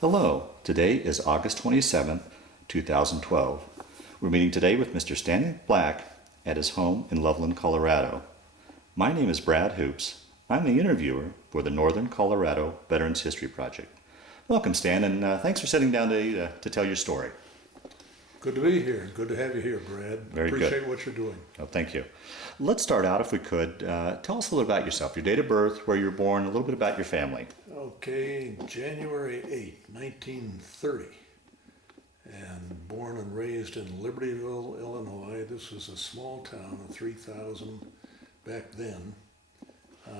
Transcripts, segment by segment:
Hello, today is August 27th, 2012. We're meeting today with Mr. Stanley Black at his home in Loveland, Colorado. My name is Brad Hoops. I'm the interviewer for the Northern Colorado Veterans History Project. Welcome, Stan, and thanks for sitting down to tell your story. Good to be here. Good to have you here, Brad. Very good. Appreciate what you're doing. Oh, thank you. Let's start out, if we could. Tell us a little about yourself, your date of birth, where you were born, a little bit about your family. Okay, January 8, 1930, and born and raised in Libertyville, Illinois. This was a small town of 3,000 back then,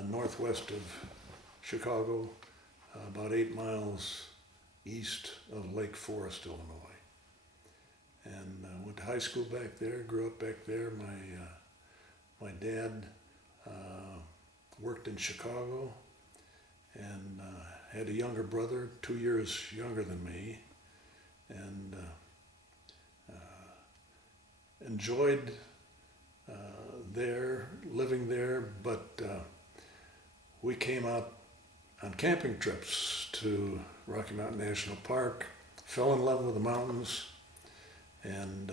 northwest of Chicago, about 8 miles east of Lake Forest, Illinois. And went to high school back there, grew up back there. My dad worked in Chicago and had a younger brother, 2 years younger than me, and enjoyed living there, but we came out on camping trips to Rocky Mountain National Park, fell in love with the mountains, and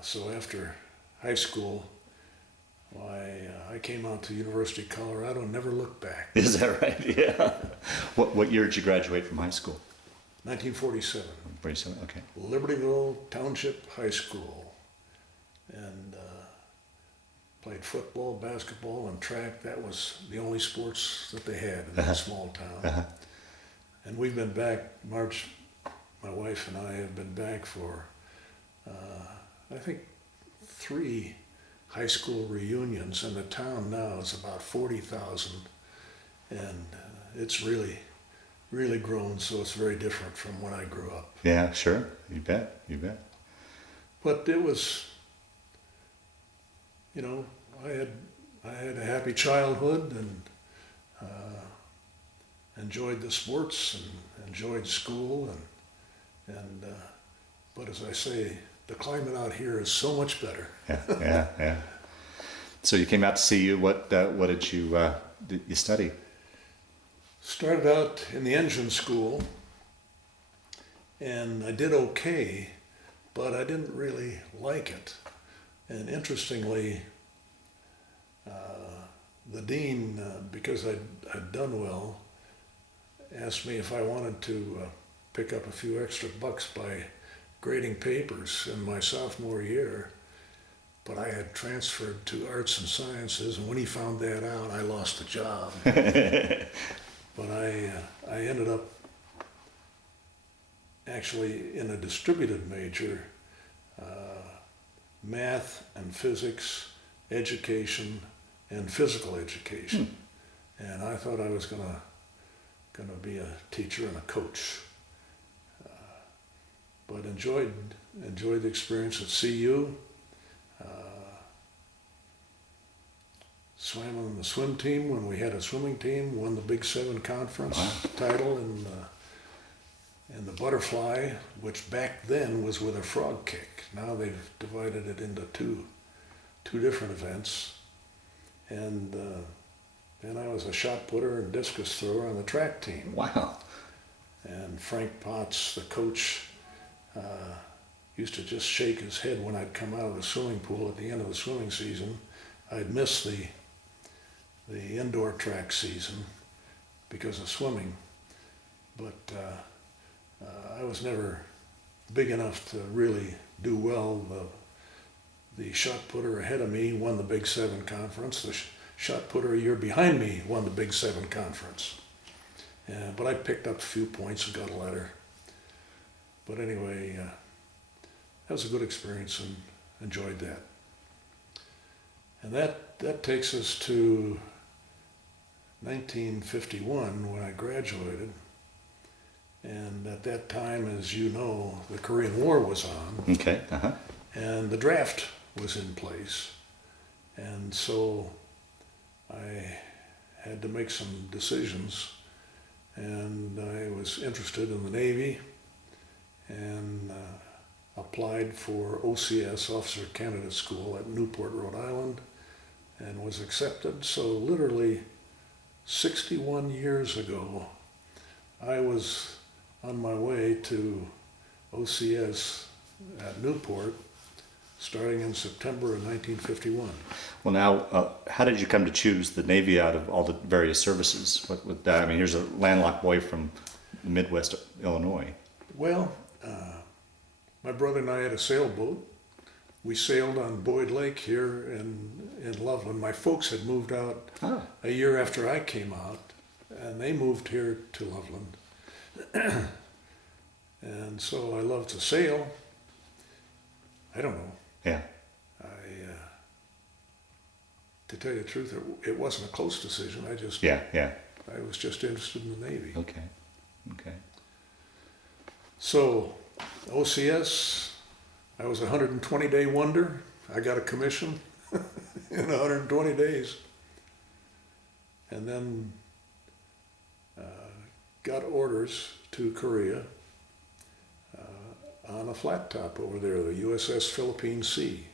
so after high school, I came out to University of Colorado and never looked back. Is that right? Yeah. What year did you graduate from high school? 1947. 47, okay. Libertyville Township High School. And played football, basketball, and track. That was the only sports that they had in that small town. And we've been back, Marge, my wife and I have been back for, I think, 3 high school reunions, and the town now is about 40,000, and it's really grown, so it's very different from when I grew up. Yeah, sure. You bet. But it was, I had a happy childhood and enjoyed the sports and enjoyed school, and but as I say, the climate out here is so much better. Yeah. So you came out to see you. What did you study? Started out in the engine school, and I did okay, but I didn't really like it. And interestingly, the dean, because I'd done well, asked me if I wanted to pick up a few extra bucks by grading papers in my sophomore year, but I had transferred to arts and sciences, and when he found that out, I lost the job. But I ended up actually in a distributed major, math and physics, education, and physical education. And I thought I was gonna be a teacher and a coach. But enjoyed the experience at CU. Swam on the swim team when we had a swimming team. Won the Big 7 conference title in the butterfly, which back then was with a frog kick. Now they've divided it into two different events. And I was a shot putter and discus thrower on the track team. Wow. And Frank Potts, the coach, used to just shake his head when I'd come out of the swimming pool at the end of the swimming season. I'd miss the indoor track season because of swimming, but I was never big enough to really do well. The shot putter ahead of me won the Big 7 conference. The shot putter a year behind me won the Big 7 conference. But I picked up a few points and got a letter. But anyway, that was a good experience and enjoyed that. And that takes us to 1951 when I graduated. And at that time, as you know, the Korean War was on. Okay. And the draft was in place. And so I had to make some decisions. And I was interested in the Navy and applied for OCS, Officer Candidate School, at Newport, Rhode Island, and was accepted. So literally 61 years ago, I was on my way to OCS at Newport starting in September of 1951. Well, now, how did you come to choose the Navy out of all the various services? What that? I mean, here's a landlocked boy from Midwest Illinois. Well, my brother and I had a sailboat. We sailed on Boyd Lake here in Loveland. My folks had moved out a year after I came out, and they moved here to Loveland. And so I love to sail. I don't know. Yeah. To tell you the truth, it wasn't a close decision. I was just interested in the Navy. Okay. So, OCS, I was a 120-day wonder. I got a commission in 120 days. And then got orders to Korea on a flat top over there, the USS Philippine Sea.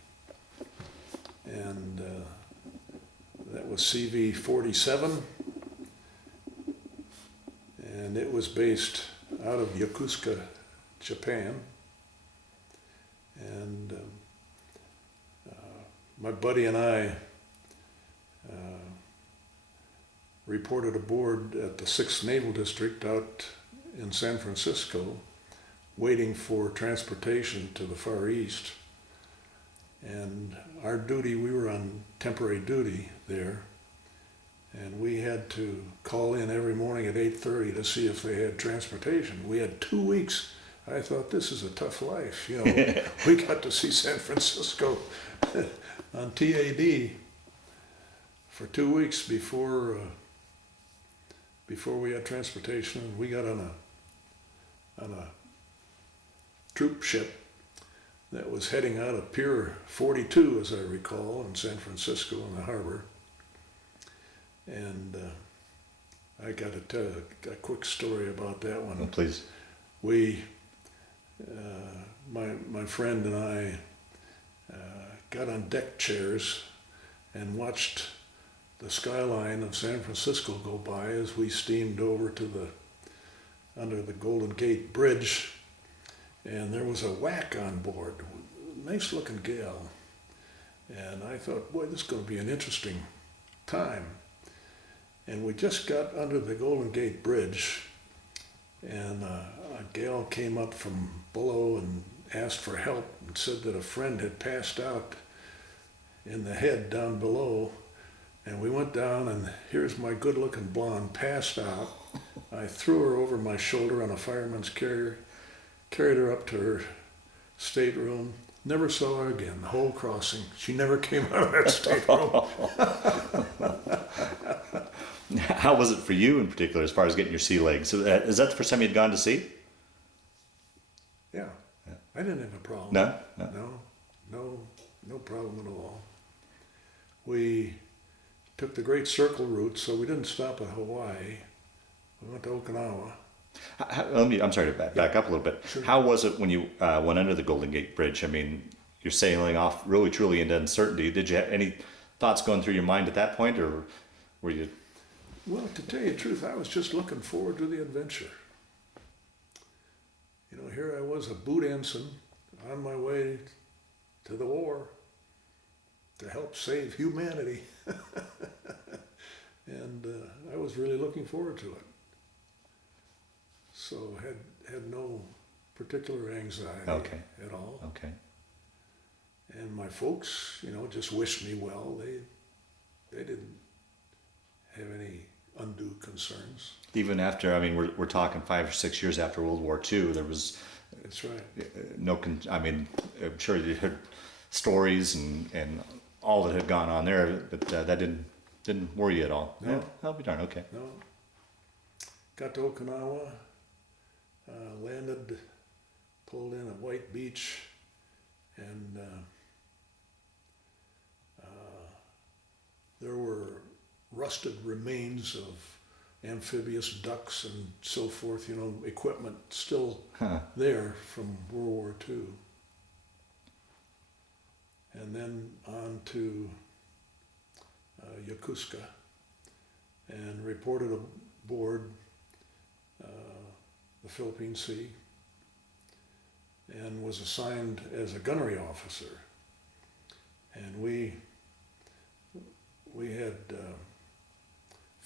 And that was CV-47. And it was based out of Yokosuka, Japan. And my buddy and I reported aboard at the 6th Naval District out in San Francisco, waiting for transportation to the Far East. And our duty, we were on temporary duty there, and we had to call in every morning at 8:30 to see if they had transportation. We had 2 weeks. I thought, this is a tough life. You know, we got to see San Francisco on TAD for 2 weeks before we had transportation. We got on a troop ship that was heading out of Pier 42, as I recall, in San Francisco in the harbor. And I got to tell a quick story about that one. Oh, please. We, my friend and I, got on deck chairs and watched the skyline of San Francisco go by as we steamed over to under the Golden Gate Bridge. And there was a whack on board, nice looking gal. And I thought, boy, this is going to be an interesting time. And we just got under the Golden Gate Bridge, and a gal came up from below and asked for help and said that a friend had passed out in the head down below. And we went down, and here's my good-looking blonde passed out. I threw her over my shoulder on a fireman's carrier, carried her up to her stateroom, never saw her again, the whole crossing. She never came out of that stateroom. How was it for you in particular as far as getting your sea legs? So, is that the first time you'd gone to sea? Yeah. I didn't have a problem. No problem at all. We took the Great Circle route, so we didn't stop at Hawaii. We went to Okinawa. I'm sorry to back up a little bit. Sure. How was it when you went under the Golden Gate Bridge? I mean, you're sailing off really, truly into uncertainty. Did you have any thoughts going through your mind at that point, or were you? Well, to tell you the truth, I was just looking forward to the adventure. You know, here I was, a boot ensign, on my way to the war to help save humanity. And I was really looking forward to it. So had no particular anxiety at all. Okay. And my folks, you know, just wished me well. They didn't have any undue concerns. Even after, I mean, we're talking 5 or 6 years after World War II, there was. That's right. I mean, I'm sure you heard stories and all that had gone on there, but that didn't worry you at all. No. Yeah, I'll be darned. Okay. No. Got to Okinawa, landed, pulled in at White Beach, and there were rusted remains of amphibious ducks and so forth, you know, equipment still there from World War II. And then on to Yokosuka and reported aboard the Philippine Sea and was assigned as a gunnery officer. And we had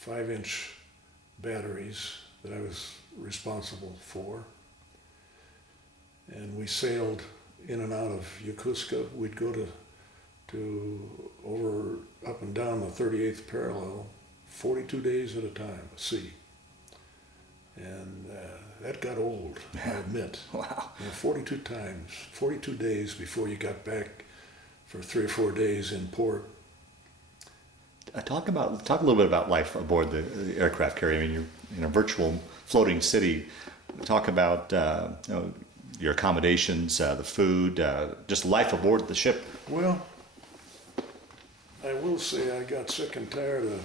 5-inch batteries that I was responsible for. And we sailed in and out of Yokosuka. We'd go to over, up and down the 38th parallel, 42 days at a time, at sea. And that got old, I admit. Wow. 42 times, 42 days before you got back for 3 or 4 days in port. Talk a little bit about life aboard the aircraft carrier. I mean, you're in a virtual floating city. Talk about your accommodations, the food, just life aboard the ship. Well, I will say I got sick and tired of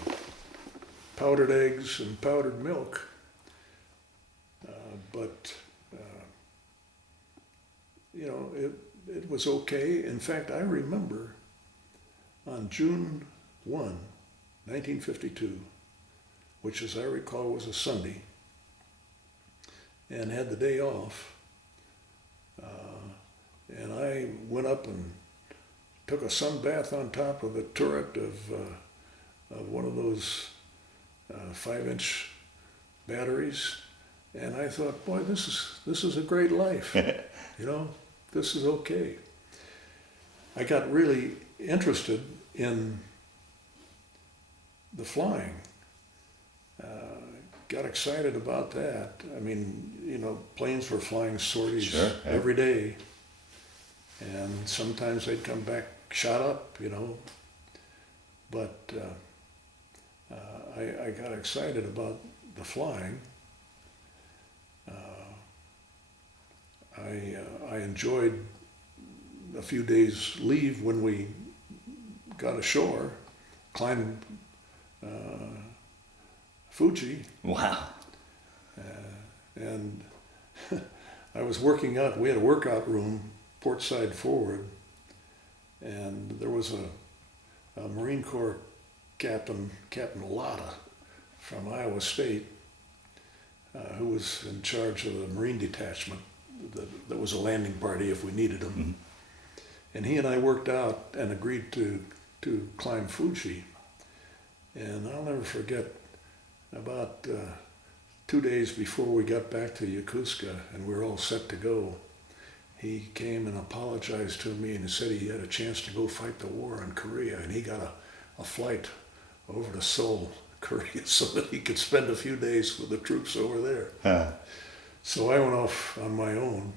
powdered eggs and powdered milk, but it was okay. In fact, I remember on June 1, 1952, which as I recall was a Sunday, and had the day off, and I went up and took a sun bath on top of the turret of one of those 5-inch batteries, and I thought, boy, this is a great life. This is okay. I got really interested in the flying. Got excited about that. I mean, planes were flying sorties Sure, yeah. every day, and sometimes they'd come back shot up, but I got excited about the flying. I enjoyed a few days leave when we got ashore, climbed Fuji, Wow. and I was working out. We had a workout room port side forward, and there was a Marine Corps Captain Latta from Iowa State, who was in charge of the Marine detachment. That was a landing party if we needed them. Mm-hmm. And he and I worked out and agreed to climb Fuji. And I'll never forget, about 2 days before we got back to Yokosuka and we were all set to go, he came and apologized to me and said he had a chance to go fight the war in Korea, and he got a flight over to Seoul, Korea, so that he could spend a few days with the troops over there. So I went off on my own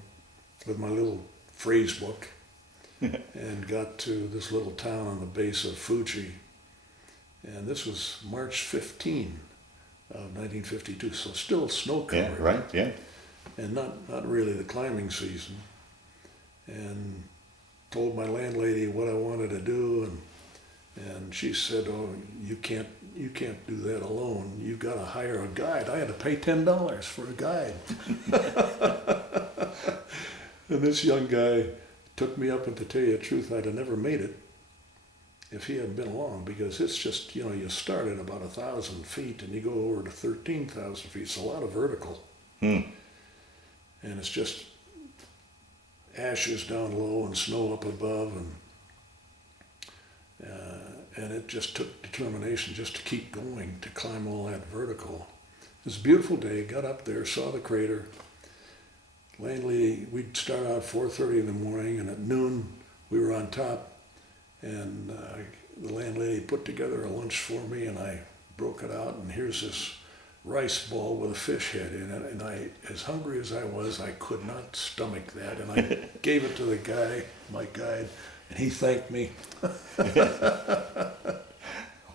with my little phrase book and got to this little town on the base of Fuji. And this was March 15 of 1952, so still snow covered. Yeah, right, yeah. And not really the climbing season. And told my landlady what I wanted to do, and she said, "Oh, you can't do that alone. You've got to hire a guide." I had to pay $10 for a guide. And this young guy took me up, and to tell you the truth, I'd have never made it if he hadn't been along, because it's just, you start at about 1,000 feet and you go over to 13,000 feet. It's a lot of vertical. And it's just ashes down low and snow up above, and it just took determination just to keep going, to climb all that vertical. It was a beautiful day. Got up there, saw the crater. Landlady, we'd start out 4:30 in the morning, and at noon we were on top, and the landlady put together a lunch for me, and I broke it out, and here's this rice ball with a fish head in it, and I, as hungry as I was, I could not stomach that, and I gave it to the guy, my guide, and he thanked me.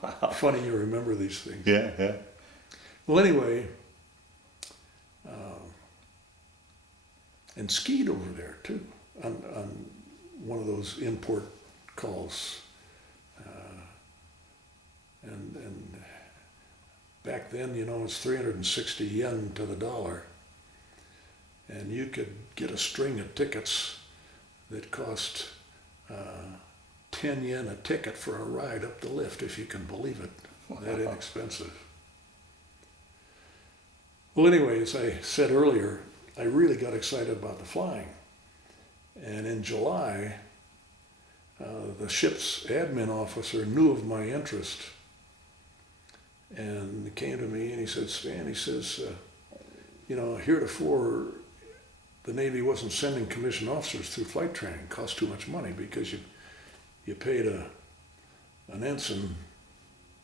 Wow. Funny you remember these things. Yeah, yeah. Well, anyway, and skied over there too, on one of those import calls, and back then, it's 360 yen to the dollar, and you could get a string of tickets that cost 10 yen a ticket for a ride up the lift, if you can believe it. Wow. That inexpensive. Well, anyway, as I said earlier, I really got excited about the flying. And in July, the ship's admin officer knew of my interest, and he came to me and he said, Stan, he says, heretofore the Navy wasn't sending commissioned officers through flight training. It cost too much money because you paid an ensign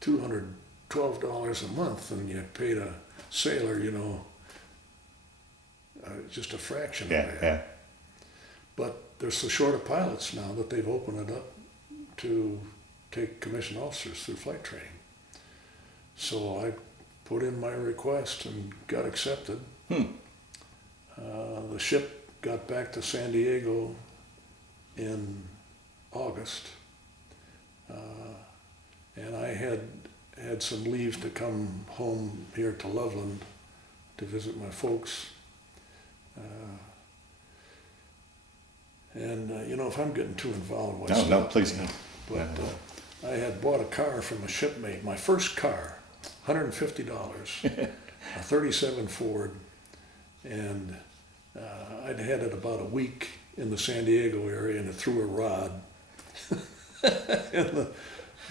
$212 a month, and you paid a sailor, just a fraction of that. Yeah. But there's so short of pilots now that they've opened it up to take commissioned officers through flight training. So I put in my request and got accepted. The ship got back to San Diego in August, and I had some leave to come home here to Loveland to visit my folks. If I'm getting too involved, No, please. But I had bought a car from a shipmate, my first car, $150, a 37 Ford, and I'd had it about a week in the San Diego area, and it threw a rod. And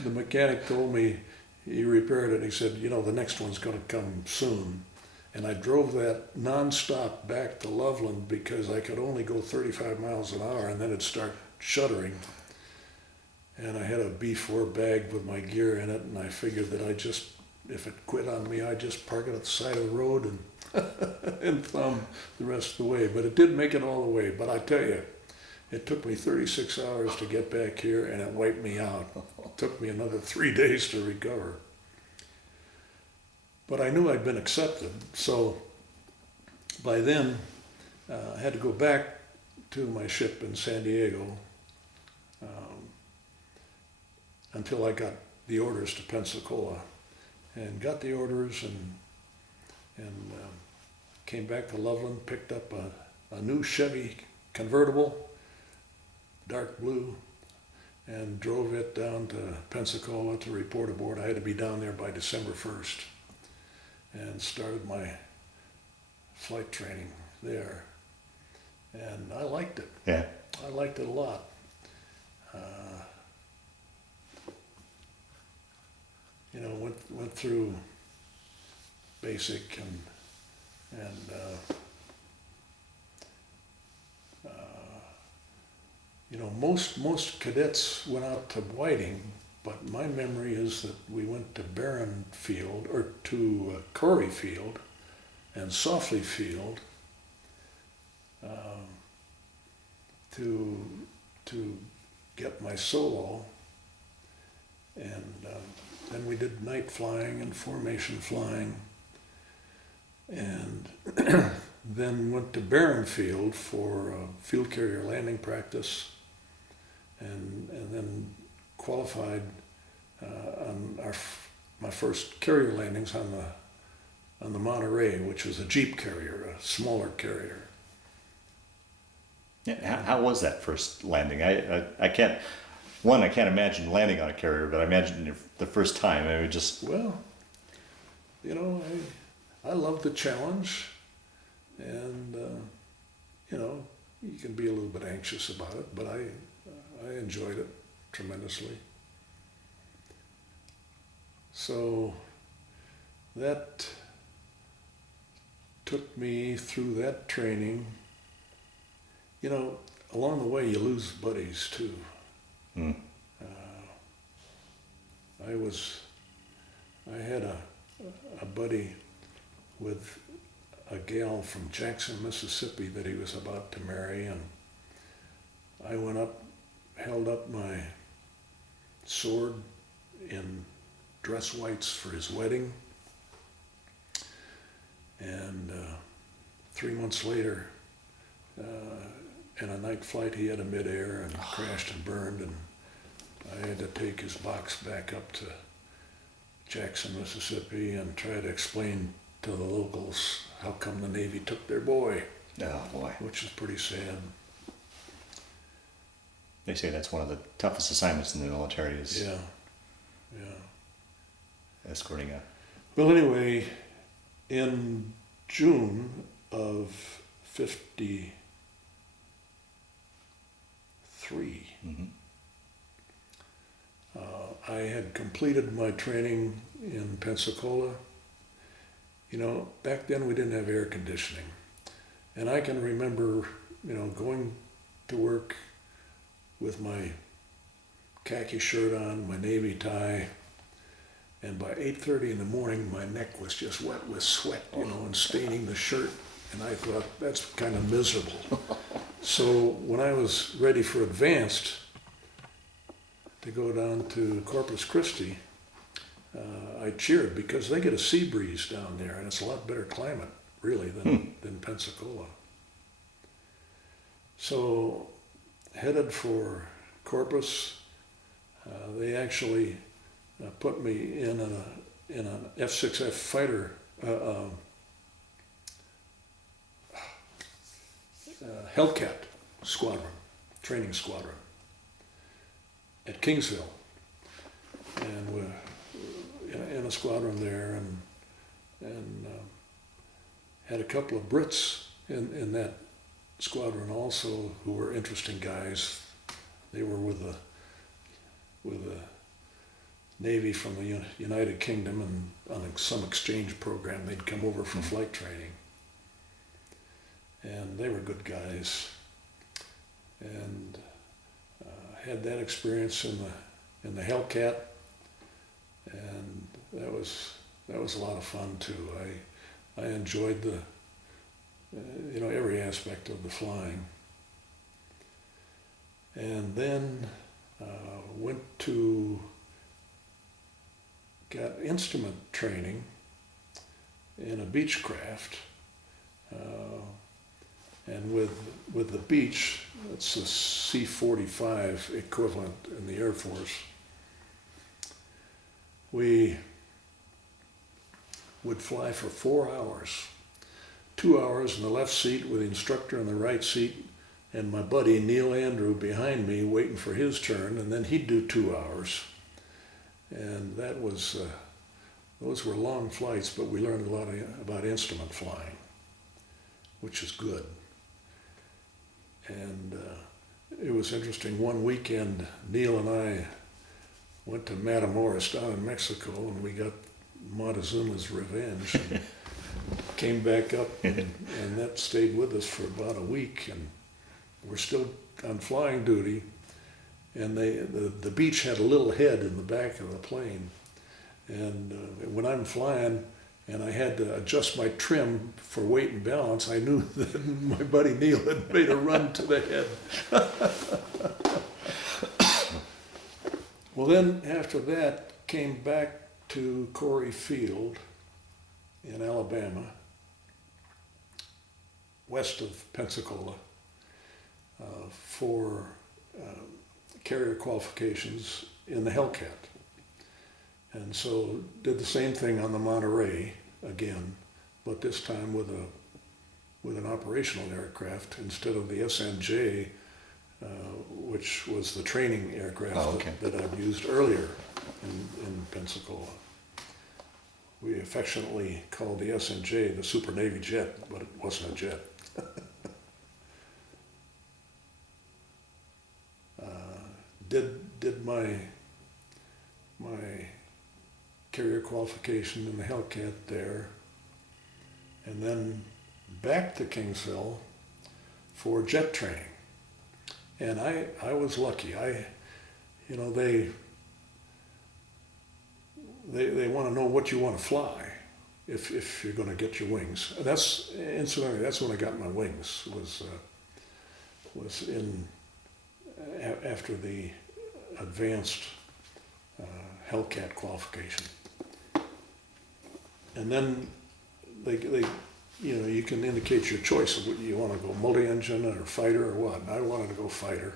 the mechanic told me, he repaired it, he said, the next one's going to come soon. And I drove that nonstop back to Loveland because I could only go 35 miles an hour, and then it'd start shuddering. And I had a B4 bag with my gear in it, and I figured that if it quit on me, I'd just park it at the side of the road and thumb the rest of the way. But it did make it all the way. But I tell you, it took me 36 hours to get back here, and it wiped me out. It took me another 3 days to recover. But I knew I'd been accepted, so by then I had to go back to my ship in San Diego until I got the orders to Pensacola, and got the orders and came back to Loveland, picked up a new Chevy convertible, dark blue, and drove it down to Pensacola to report aboard. I had to be down there by December 1st. And started my flight training there. And I liked it. Yeah. I liked it a lot. Went through basic and most cadets went out to Whiting. But my memory is that we went to Barron Field, or to Corey Field and Sofley Field to get my solo. And then we did night flying and formation flying. And then went to Barron Field for field carrier landing practice. And then qualified on my first carrier landings on the Monterey, which was a Jeep carrier, a smaller carrier. Yeah, how was that first landing? I can't imagine landing on a carrier, but I imagine the first time it would just. Well, I love the challenge, and you can be a little bit anxious about it, but I enjoyed it tremendously. So that took me through that training. Along the way you lose buddies too. I had a buddy with a gal from Jackson, Mississippi that he was about to marry, and I went up, held up my sword in dress whites for his wedding, and 3 months later, in a night flight, he had a midair and crashed and burned, and I had to take his box back up to Jackson, Mississippi, and try to explain to the locals how come the Navy took their boy. Oh boy. Which is pretty sad. They say that's one of the toughest assignments in the military is Yeah. escorting a. Well, anyway, in June of 1953. Mm-hmm. I had completed my training in Pensacola. You know, back then we didn't have air conditioning. And I can remember, you know, going to work with my khaki shirt on, my navy tie, and by 8:30 in the morning, my neck was just wet with sweat, you know, and staining the shirt. And I thought, that's kind of miserable. So when I was ready for advanced, to go down to Corpus Christi, I cheered because they get a sea breeze down there, and it's a lot better climate, really, than Pensacola. So headed for Corpus, they actually put me in an F-6F fighter, Hellcat squadron, training squadron, at Kingsville, and we're in a squadron there, and had a couple of Brits in that squadron also who were interesting guys. They were with the Navy from the United Kingdom, and on some exchange program they'd come over for flight training, and they were good guys, and had that experience in the Hellcat, and that was a lot of fun too. I enjoyed the you know, every aspect of the flying, and then got instrument training in a Beechcraft, and with the Beech, it's a C-45 equivalent in the Air Force. We would fly for 4 hours, 2 hours in the left seat with the instructor in the right seat, and my buddy Neil Andrew behind me waiting for his turn, and then he'd do 2 hours. And that was, those were long flights, but we learned a lot about instrument flying, which is good. And it was interesting, one weekend Neil and I went to Matamoros down in Mexico, and we got Montezuma's Revenge, and came back up, and that stayed with us for about a week, and we're still on flying duty, and the Beech had a little head in the back of the plane, and when I'm flying and I had to adjust my trim for weight and balance, I knew that my buddy Neil had made a run to the head. Well, then after that, came back to Corey Field in Alabama, west of Pensacola, for carrier qualifications in the Hellcat. And so did the same thing on the Monterey again, but this time with an operational aircraft instead of the SNJ, which was the training aircraft that I've used earlier in Pensacola. We affectionately called the SNJ the Super Navy jet, but it wasn't a jet. Did my carrier qualification in the Hellcat there, and then back to Kingsville for jet training. And I was lucky. You know, they want to know what you want to fly if you're going to get your wings. And incidentally, that's when I got my wings, was in after the advanced Hellcat qualification. And then they you know, you can indicate your choice of what you want to go, multi-engine or fighter or what. And I wanted to go fighter,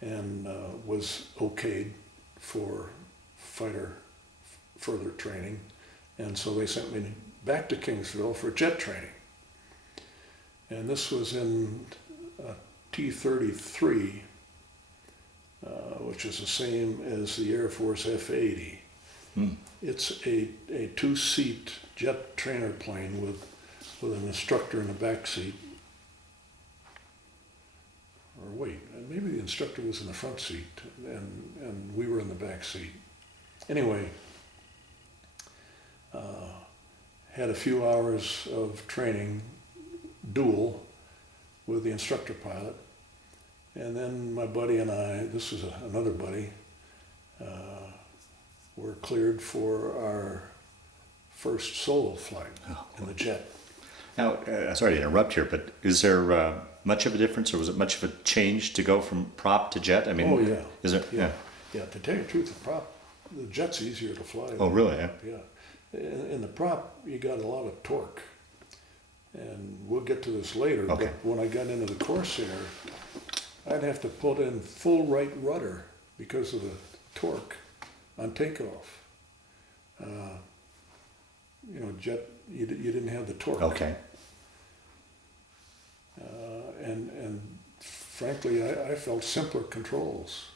and was okayed for fighter further training. And so they sent me back to Kingsville for jet training. And this was in T-33, which is the same as the Air Force F-80. It's a two-seat jet trainer plane with an instructor in the back seat wait, maybe the instructor was in the front seat and we were in the back seat. Anyway, had a few hours of training, dual, with the instructor pilot. And then my buddy and I, this is another buddy, were cleared for our first solo flight in the jet. Now, sorry to interrupt here, but is there much of a difference, or was it much of a change to go from prop to jet? I mean, Oh yeah. Is there? Yeah. Yeah. To tell you the truth, the jet's easier to fly. Oh, really? Yeah. Yeah. In the prop, you got a lot of torque, and we'll get to this later. Okay. But when I got into the Corsair, I'd have to put in full right rudder because of the torque on takeoff. Jet, you didn't have the torque. Okay. And frankly, I felt simpler controls.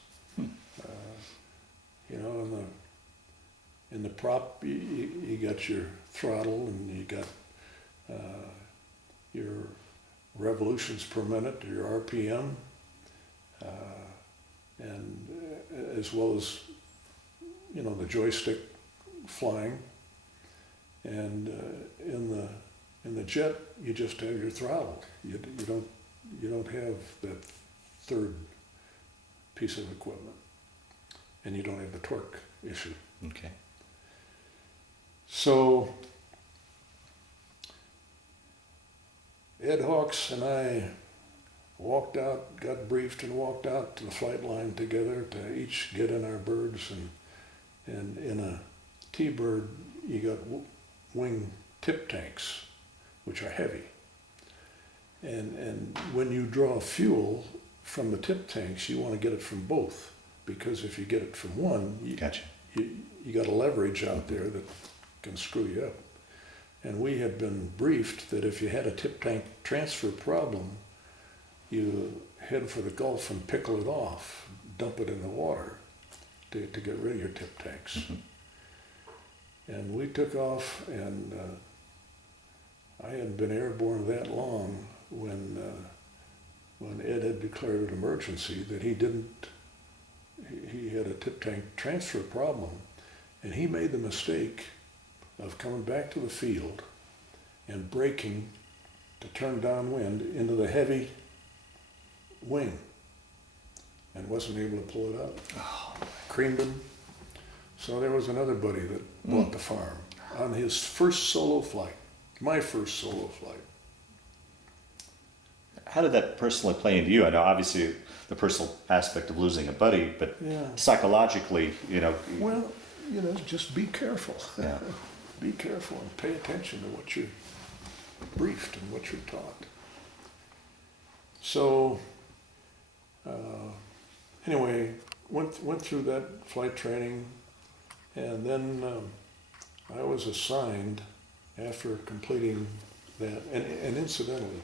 In the prop, you got your throttle and you got your revolutions per minute, your RPM, and as well as the joystick flying. And in the jet, you just have your throttle. You don't have that third piece of equipment, and you don't have the torque issue. Okay. So Ed Hawks and I walked out, got briefed, and walked out to the flight line together to each get in our birds. And in a T-bird, you got wing tip tanks, which are heavy. And when you draw fuel from the tip tanks, you want to get it from both, because if you get it from one, Gotcha. you got a leverage out there that can screw you up. And we had been briefed that if you had a tip tank transfer problem, you head for the Gulf and pickle it off, dump it in the water to get rid of your tip tanks. Mm-hmm. And we took off, and I hadn't been airborne that long when Ed had declared an emergency that he had a tip tank transfer problem, and he made the mistake of coming back to the field and braking to turn downwind into the heavy wing, and wasn't able to pull it up. Oh. Creamed him. So there was another buddy that bought the farm on his first solo flight, my first solo flight. How did that personally play into you? I know obviously the personal aspect of losing a buddy, but psychologically, Well, just be careful. Yeah. Be careful and pay attention to what you're briefed and what you're taught. So, anyway, went through that flight training, and then I was assigned after completing that, and incidentally,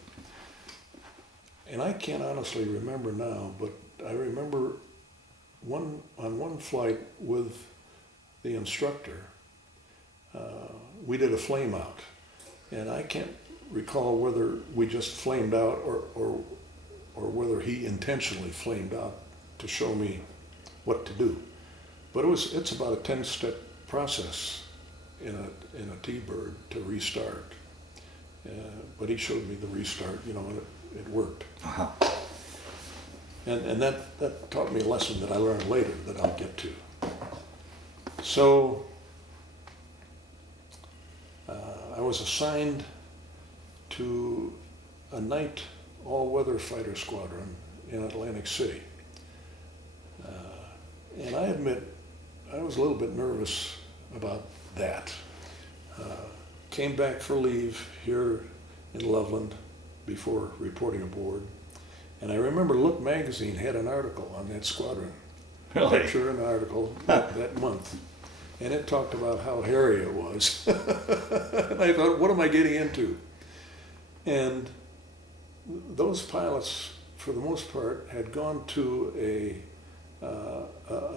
and I can't honestly remember now, but I remember on one flight with the instructor, we did a flame out, and I can't recall whether we just flamed out or whether he intentionally flamed out to show me what to do. But it's about a 10-step process in a T-bird to restart. But he showed me the restart, and it worked. Uh-huh. And that taught me a lesson that I learned later that I'll get to. So I was assigned to a night all-weather fighter squadron in Atlantic City. And I admit, I was a little bit nervous about that. Came back for leave here in Loveland before reporting aboard. And I remember Look magazine had an article on that squadron. Really? A picture and an article that month. And it talked about how hairy it was. And I thought, what am I getting into? And those pilots, for the most part, had gone to a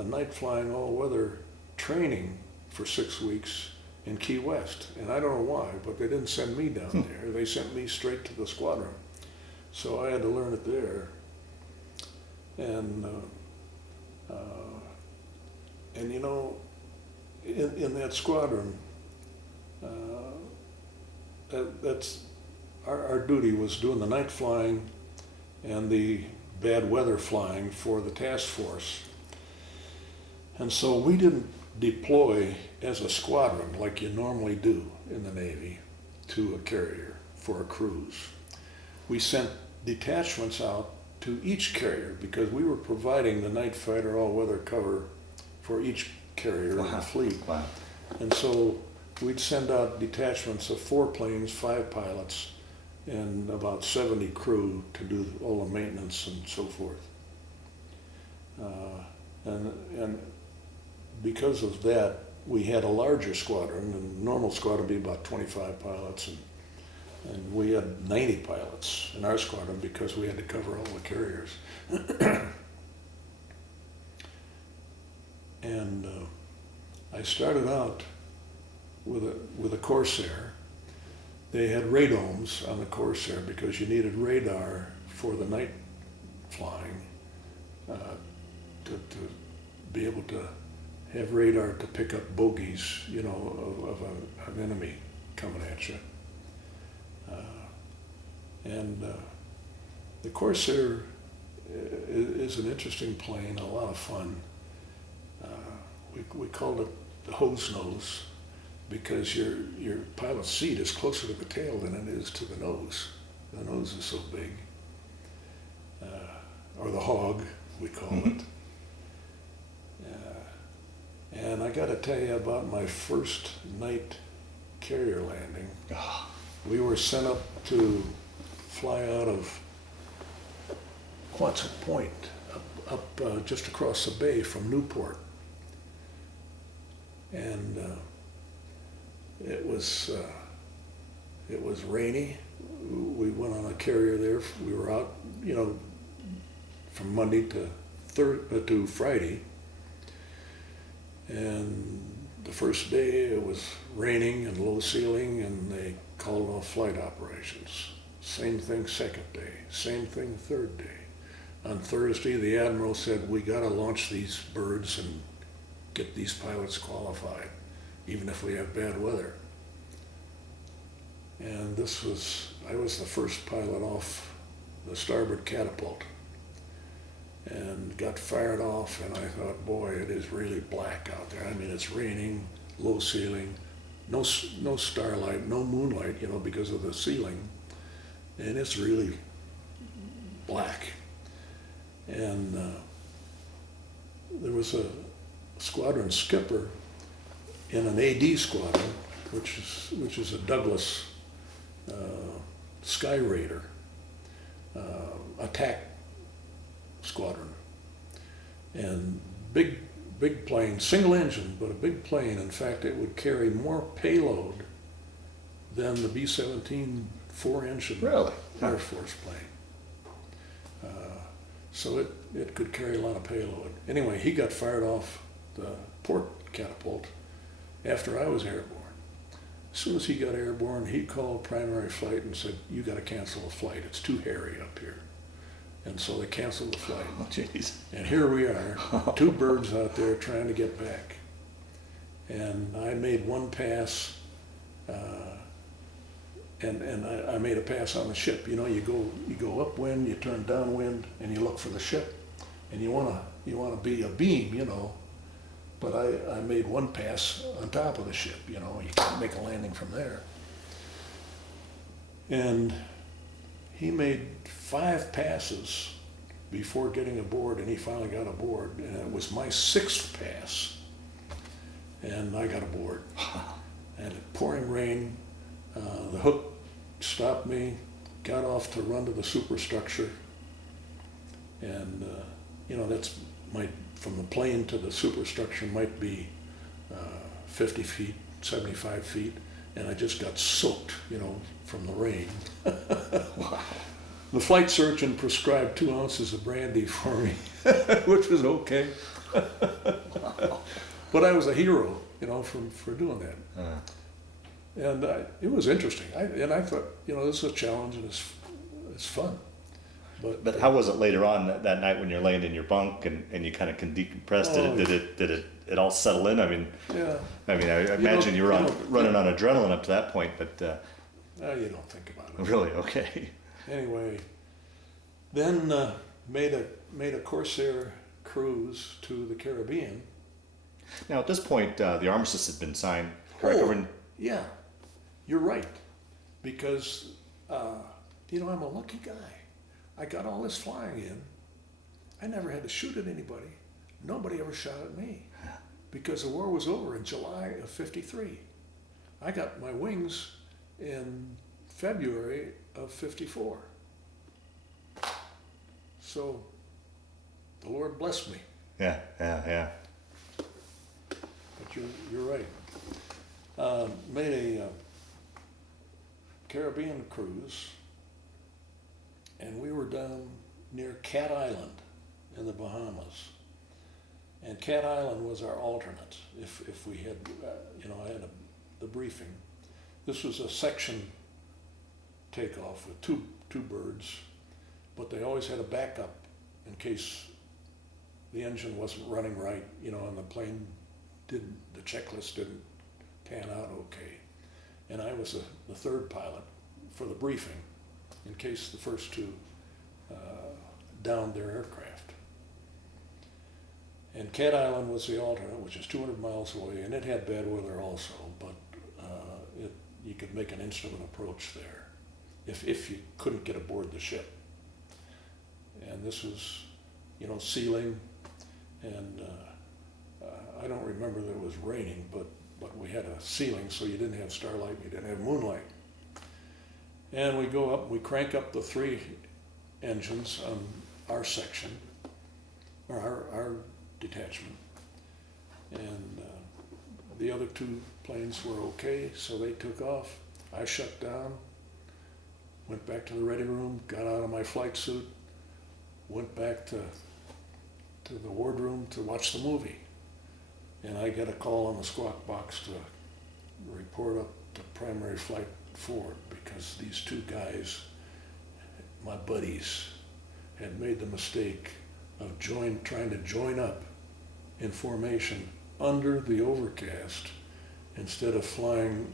night flying all-weather training for 6 weeks in Key West. And I don't know why, but they didn't send me down there. They sent me straight to the squadron. So I had to learn it there. And you know, in that squadron, that's our duty was doing the night flying and the bad weather flying for the task force. And so we didn't deploy as a squadron like you normally do in the Navy to a carrier for a cruise. We sent detachments out to each carrier because we were providing the night fighter all-weather cover for each carrier in the fleet. Wow. And so we'd send out detachments of 4 planes, 5 pilots, and about 70 crew to do all the maintenance and so forth. And because of that, we had a larger squadron. The normal squadron would be about 25 pilots, and we had 90 pilots in our squadron because we had to cover all the carriers. And I started out with a Corsair. They had radomes on the Corsair because you needed radar for the night flying to be able to have radar to pick up bogies, you know, of an enemy coming at you. The Corsair is an interesting plane, a lot of fun. We called it the hose nose because your pilot's seat is closer to the tail than it is to the nose. The nose is so big. Or the hog, we call it. And I got to tell you about my first night carrier landing. We were sent up to fly out of Quonset Point, up just across the bay from Newport. And it was rainy. We went on a carrier there. We were out, you know, from Monday to Friday. And the first day it was raining and low ceiling, and they called off flight operations. Same thing second day, same thing third day. On Thursday, the admiral said, we gotta launch these birds and get these pilots qualified, even if we have bad weather. And I was the first pilot off the starboard catapult and got fired off, and I thought, boy, it is really black out there. I mean, it's raining, low ceiling, no starlight, no moonlight, you know, because of the ceiling, and it's really black. And there was a squadron skipper in an AD squadron, which is a Douglas Sky Raider attack squadron, and big plane, single engine, but a big plane. In fact, it would carry more payload than the B-17 4-engine Really? Air Force plane. So it could carry a lot of payload. Anyway, he got fired off the port catapult after I was airborne. As soon as he got airborne, he called primary flight and said, you got to cancel the flight. It's too hairy up here. And so they canceled the flight. Oh, jeez. And here we are, 2 birds out there trying to get back. And I made one pass, and I made a pass on the ship. You know, you go upwind, you turn downwind, and you look for the ship, and you wanna be a beam, you know. But I made one pass on top of the ship. You know, you can't make a landing from there. And he made 5 passes before getting aboard, and he finally got aboard, and it was my 6th pass, and I got aboard. And it pouring rain, the hook stopped me, got off to run to the superstructure, and you know, from the plane to the superstructure might be 50 feet, 75 feet, and I just got soaked, you know, from the rain. Wow. The flight surgeon prescribed 2 ounces of brandy for me, which was okay. Wow. But I was a hero, you know, for doing that. And it was interesting. I thought, you know, this is a challenge and it's fun. But how was it later on that night when you're laying in your bunk and you kind of decompressed? Did it all settle in? I mean, yeah, I imagine you were running on adrenaline up to that point, but you don't think about it. really, okay. Anyway, then made a Corsair cruise to the Caribbean. Now at this point, the armistice had been signed, correct? Over in, Yeah, you're right, because I'm a lucky guy. I got all this flying in. I never had to shoot at anybody. Nobody ever shot at me, because the war was over in July of '53. I got my wings in February of '54. So the Lord blessed me. yeah. But you're right. Made a Caribbean cruise, and we were down near Cat Island in the Bahamas. And Cat Island was our alternate if we had, I had the briefing. This was a section takeoff with two birds, but they always had a backup in case the engine wasn't running right, and the plane the checklist didn't pan out okay. And I was the third pilot for the briefing in case the first two downed their aircraft. And Cat Island was the alternate, which is 200 miles away, and it had bad weather also, but you could make an instrument approach there if you couldn't get aboard the ship. And this was, sealing, and I don't remember that it was raining, but we had a ceiling, so you didn't have starlight, you didn't have moonlight. And we go up, we crank up the 3 engines on our section, or our detachment, and the other 2 planes were okay, so they took off. I shut down, went back to the ready room, got out of my flight suit, went back to the wardroom to watch the movie. And I get a call on the squawk box to report up to primary flight forward, because these 2 guys, my buddies, had made the mistake of trying to join up in formation under the overcast instead of flying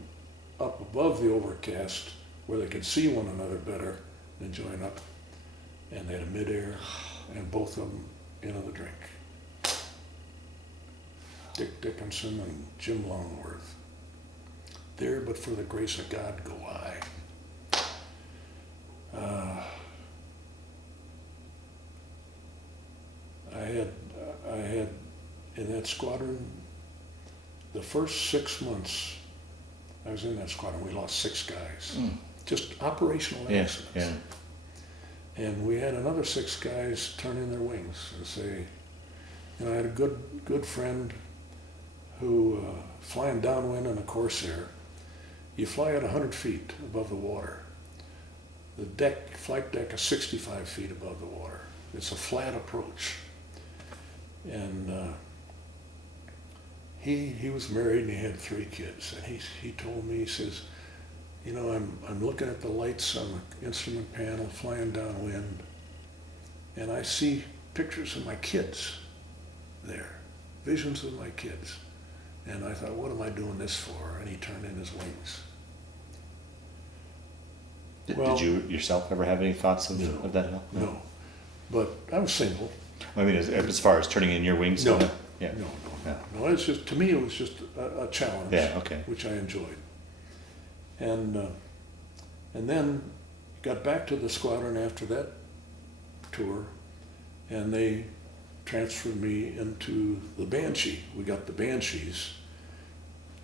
up above the overcast where they could see one another better and join up. And they had a midair, and both of them into the drink. Dick Dickinson and Jim Longworth. There, but for the grace of God, go I. I had in that squadron, the first 6 months I was in that squadron, we lost 6 guys. Just operational accidents. Yeah. And we had another 6 guys turn in their wings and say, I had a good friend who, flying downwind in a Corsair, you fly at 100 feet above the water. The flight deck is 65 feet above the water. It's a flat approach. And he was married and he had 3 kids. And he told me, he says, I'm looking at the lights on the instrument panel flying downwind, and I see pictures of my kids there, visions of my kids. And I thought, what am I doing this for? And he turned in his wings. Did you yourself ever have any thoughts of that at all? No. But I was single. I mean, as far as turning in your wings? No. Yeah. No, it's just, to me, it was just a challenge. Yeah, okay. Which I enjoyed. And then got back to the squadron after that tour, and they transferred me into the Banshee. We got the Banshees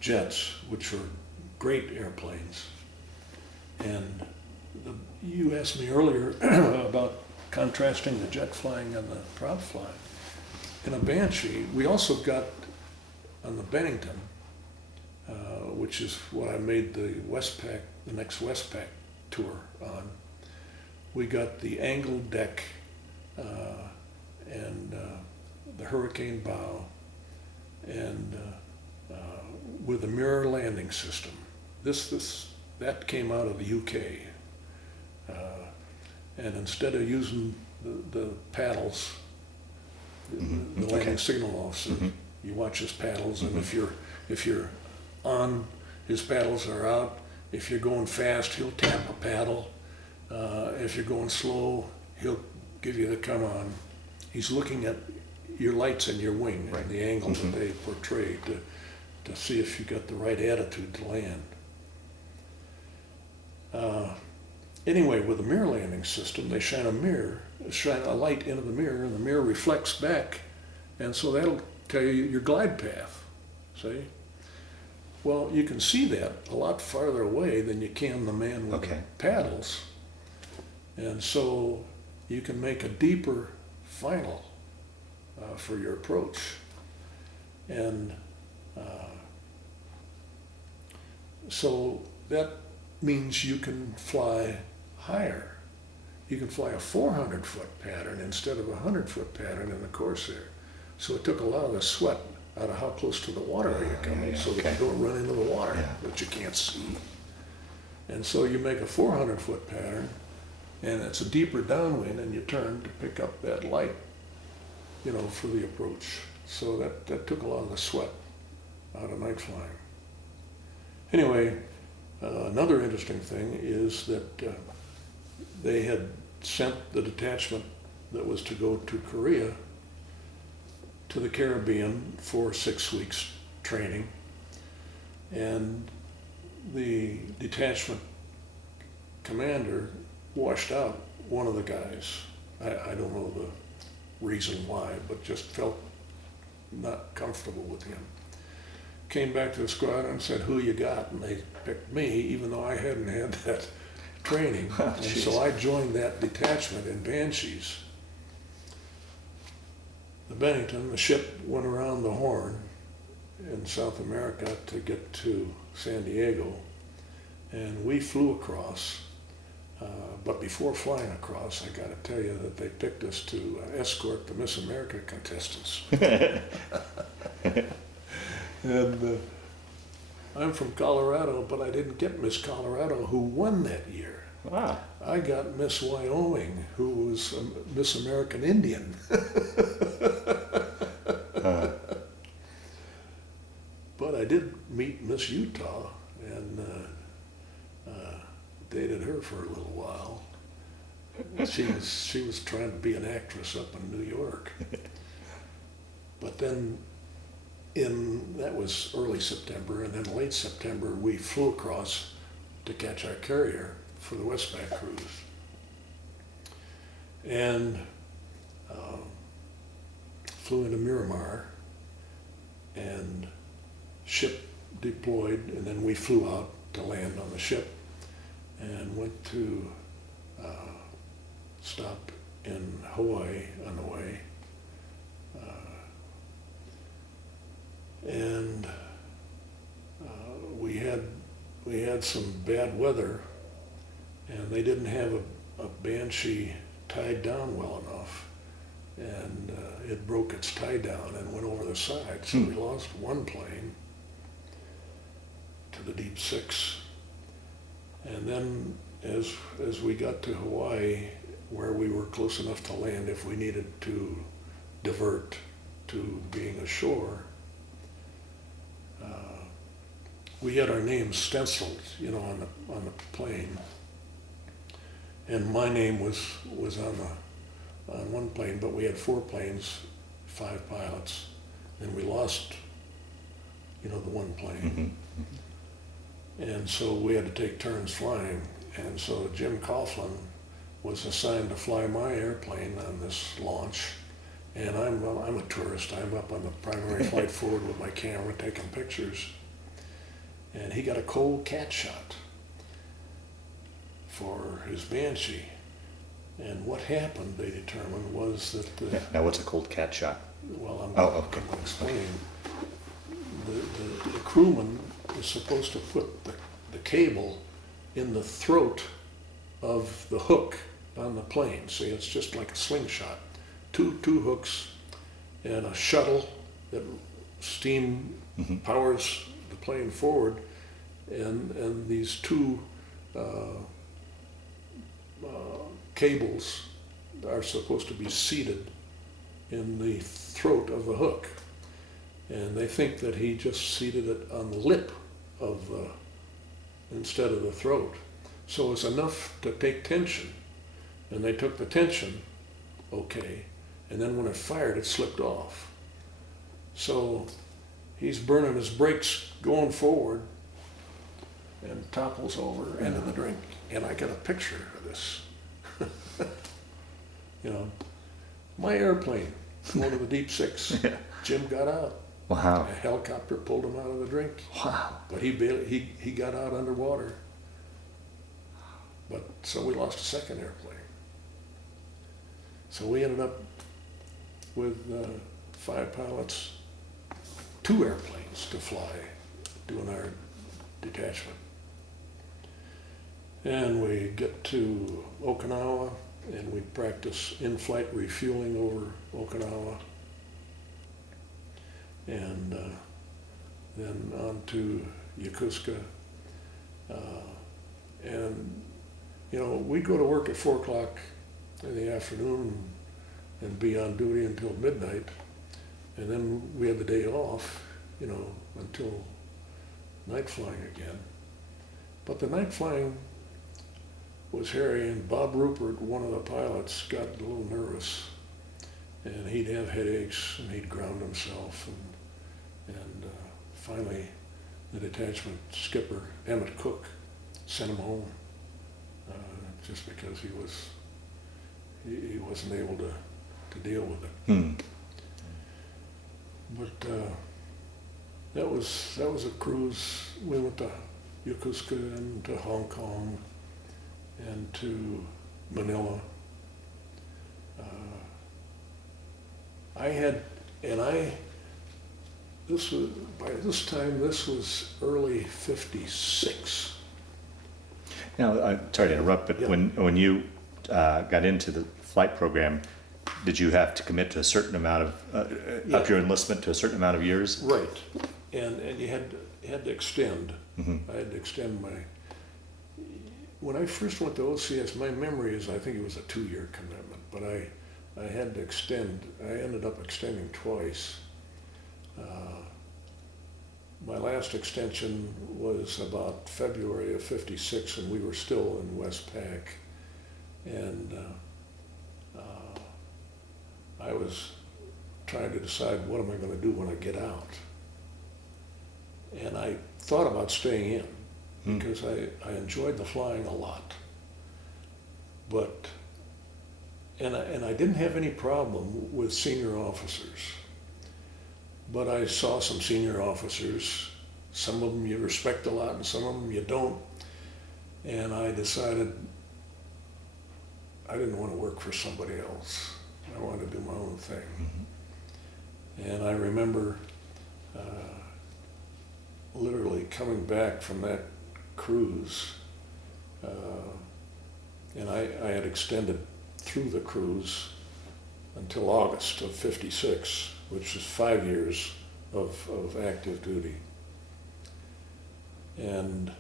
jets, which are great airplanes. And you asked me earlier about contrasting the jet flying and the prop flying. In a Banshee, we also got on the Bennington, which is what I made the next Westpac tour on. We got the angled deck and the hurricane bow, and with a mirror landing system. That came out of the UK, and instead of using the paddles, the landing signal officer, you watch his paddles, and if you're on, his paddles are out. If you're going fast, he'll tap a paddle. If you're going slow, he'll give you the come on. He's looking at your lights and your wing, and the angle that they portray to see if you got the right attitude to land. Anyway, with the mirror landing system, they shine a light into the mirror, and the mirror reflects back, and so that'll tell you your glide path. See? Well, you can see that a lot farther away than you can the man with the paddles, and so you can make a deeper final for your approach, and so that means you can fly higher. You can fly a 400-foot pattern instead of a 100-foot pattern in the Corsair. So it took a lot of the sweat out of how close to the water are you coming, so that you don't run into the water that you can't see. And so you make a 400-foot pattern, and it's a deeper downwind, and you turn to pick up that light, for the approach. So that took a lot of the sweat out of night flying. Anyway, another interesting thing is that they had sent the detachment that was to go to Korea to the Caribbean for 6 weeks training, and the detachment commander washed out one of the guys. I don't know the reason why, but just felt not comfortable with him. Came back to the squadron and said, "Who you got?" And they picked me, even though I hadn't had that training. And so I joined that detachment in Banshees. The Bennington, the ship went around the Horn in South America to get to San Diego, and we flew across. But before flying across, I got to tell you that they picked us to escort the Miss America contestants. And I'm from Colorado, but I didn't get Miss Colorado, who won that year. Wow. I got Miss Wyoming, who was a Miss American Indian. But I did meet Miss Utah, and dated her for a little while. She was trying to be an actress up in New York. But then that was early September, and then late September we flew across to catch our carrier for the Westpac cruise. And flew into Miramar, and ship deployed, and then we flew out to land on the ship and went to stop in Hawaii on the way. And we had some bad weather, and they didn't have a Banshee tied down well enough, and it broke its tie down and went over the side. So we lost one plane to the Deep Six. And then as we got to Hawaii, where we were close enough to land if we needed to divert to being ashore, we had our names stenciled, on the plane. And my name was on one plane, but we had 4 planes, 5 pilots, and we lost, the one plane. And so we had to take turns flying. And so Jim Coughlin was assigned to fly my airplane on this launch. And I'm a tourist. I'm up on the primary flight forward with my camera taking pictures. And he got a cold cat shot for his Banshee. And what happened, they determined, was that Now, what's a cold cat shot? well, I'm okay. explaining. The crewman is supposed to put the cable in the throat of the hook on the plane. See, it's just like a slingshot. Two hooks and a shuttle that steam powers the plane forward, and these 2 cables are supposed to be seated in the throat of the hook. And they think that he just seated it on the lip of instead of the throat. So it's enough to take tension. And they took the tension, okay, and then when it fired, it slipped off. So he's burning his brakes going forward and topples over into the drink. And I got a picture of this. You know, my airplane going to the deep six. Yeah. Jim got out. Wow. A helicopter pulled him out of the drink. Wow. But he got out underwater. But so we lost a second airplane. So we ended up with 5 pilots, 2 airplanes to fly, doing our detachment. And we get to Okinawa, and we practice in-flight refueling over Okinawa. And then on to Yokosuka. And, you know, we'd go to work at 4 o'clock in the afternoon and be on duty until midnight. And then we had the day off, you know, until night flying again. But the night flying was hairy, and Bob Rupert, one of the pilots, got a little nervous. And he'd have headaches, and he'd ground himself. And finally, the detachment skipper, Emmett Cook, sent him home just because he wasn't able to deal with it. But that was a cruise. We went to Yokosuka and to Hong Kong and to Manila. By this time, this was early '56. Now, I'm sorry to interrupt, but Yeah. when you got into the flight program, did you have to commit to a certain amount of, up your enlistment to a certain amount of years? Right, and you had to extend. Mm-hmm. I had to extend my. When I first went to OCS, my memory is I think it was a 2-year commitment, but I had to extend. I ended up extending twice. My last extension was about February of '56, and we were still in Westpac, and I was trying to decide what am I going to do when I get out. And I thought about staying in because I enjoyed the flying a lot. But, and I didn't have any problem with senior officers. But I saw some senior officers, some of them you respect a lot and some of them you don't. And I decided I didn't want to work for somebody else. I wanted to do my own thing. Mm-hmm. And I remember literally coming back from that cruise, and I had extended through the cruise until August of '56, which is 5 years of active duty. And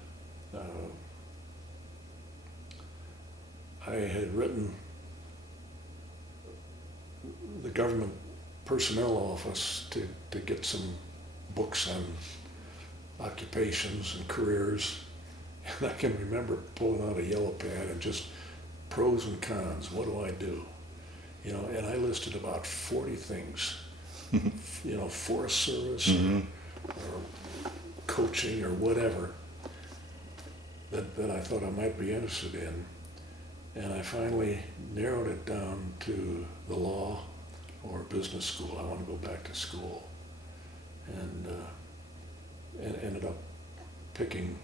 I had written the government personnel office to get some books on occupations and careers. And I can remember pulling out a yellow pad and just pros and cons, what do I do? You know, and I listed about 40 things, you know, Forest Service or coaching or whatever that I thought I might be interested in. And I finally narrowed it down to the law or business school. I want to go back to school. And ended up picking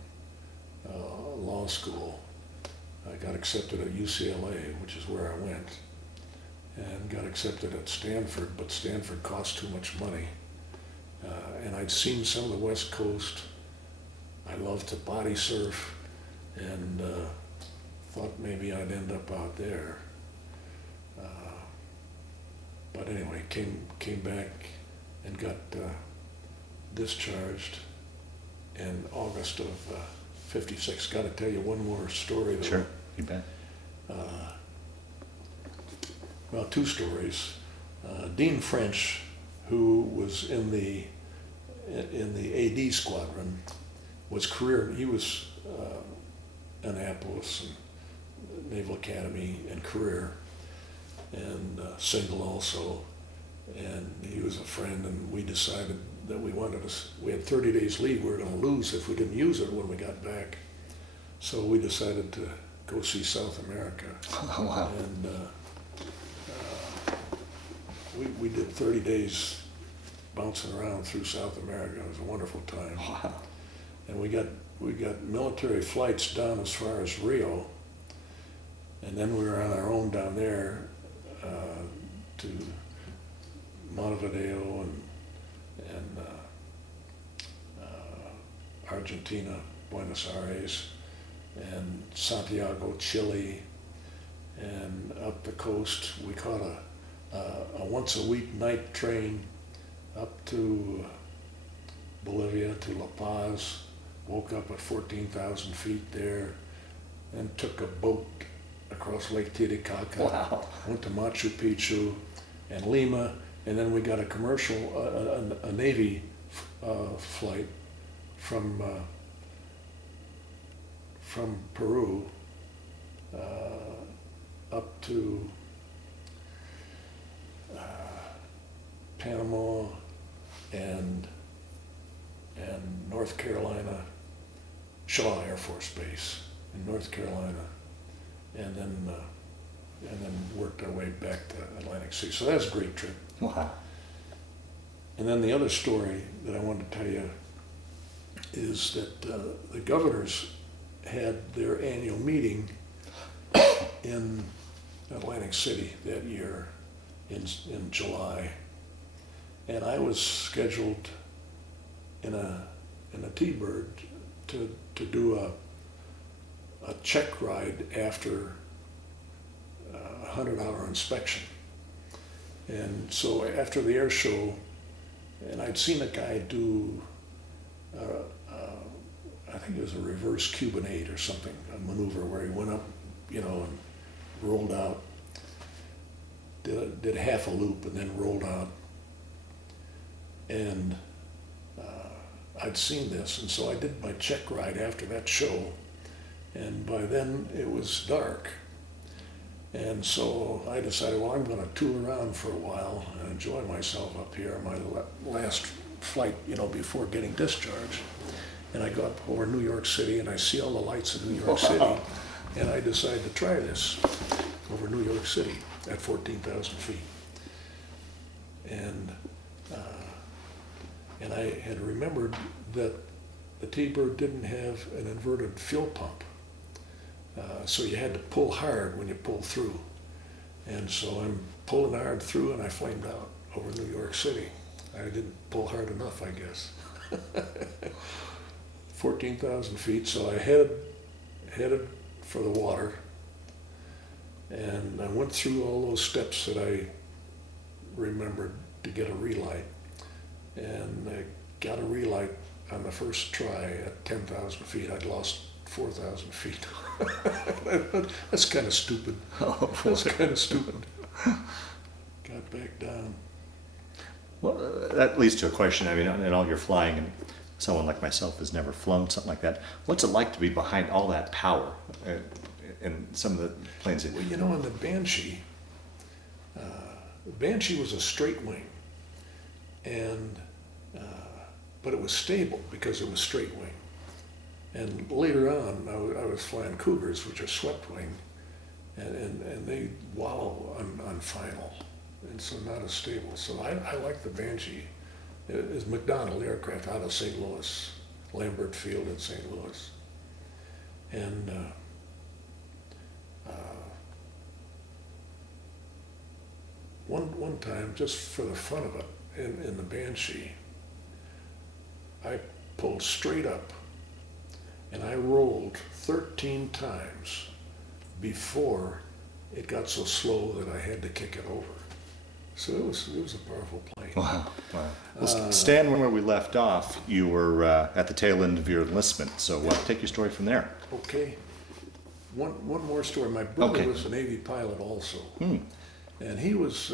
law school. I got accepted at UCLA, which is where I went, and got accepted at Stanford, but Stanford cost too much money. And I'd seen some of the West Coast. I loved to body surf, and thought maybe I'd end up out there. But anyway, came back and got discharged in August of '56. Got to tell you one more story though. Sure, you bet. well, two stories. Dean French, who was in the AD squadron, he was Annapolis and Naval Academy and career, and single also. And he was a friend, and we decided that we had 30 days leave. We were going to lose if we didn't use it when we got back. So we decided to go see South America. Wow. And we did 30 days bouncing around through South America. It was a wonderful time. Wow. And we got military flights down as far as Rio, and then we were on our own down there to Montevideo and Argentina, Buenos Aires, and Santiago, Chile, and up the coast. We caught a once-a-week night train up to Bolivia, to La Paz, woke up at 14,000 feet there, and took a boat across Lake Titicaca, Wow. went to Machu Picchu and Lima, and then we got a commercial, a Navy flight from Peru up to Panama and North Carolina, Shaw Air Force Base in North Carolina, and then worked our way back to Atlantic City. So that was a great trip. Wow. And then the other story that I wanted to tell you is that the governors had their annual meeting in Atlantic City that year in July, and I was scheduled in a T-Bird to do a check ride after a 100-hour inspection. And so after the air show, and I'd seen a guy do, I think it was a reverse Cuban 8 or something, a maneuver where he went up, and rolled out, did half a loop and then rolled out. And I'd seen this, and so I did my check ride after that show, and by then it was dark. And so I decided, well, I'm going to tool around for a while and enjoy myself up here on my last flight, before getting discharged. And I go up over New York City, and I see all the lights of New York City, and I decided to try this over New York City at 14,000 feet. And I had remembered that the T-Bird didn't have an inverted fuel pump. So you had to pull hard when you pulled through. And so I'm pulling hard through, and I flamed out over New York City. I didn't pull hard enough, I guess. 14,000 feet, so I headed for the water. And I went through all those steps that I remembered to get a relight. And I got a relight on the first try at 10,000 feet. I'd lost 4,000 feet. That's kind of stupid. That's kind of stupid. Got back down. Well, that leads to a question. I mean, in all your flying, and someone like myself has never flown something like that. What's it like to be behind all that power in some of the planes? Well, in the Banshee was a straight wing, and but it was stable because it was straight wing. And later on, I was flying Cougars, which are swept wing, and they wallow on final, and so not as stable. So I like the Banshee. It's McDonnell aircraft out of St. Louis, Lambert Field in St. Louis. And one time, just for the fun of it, in the Banshee, I pulled straight up, and I rolled 13 times before it got so slow that I had to kick it over. So it was a powerful plane. Wow. Well, Stan, where we left off, you were at the tail end of your enlistment. So take your story from there. Okay. One more story. My brother was a Navy pilot also. And he was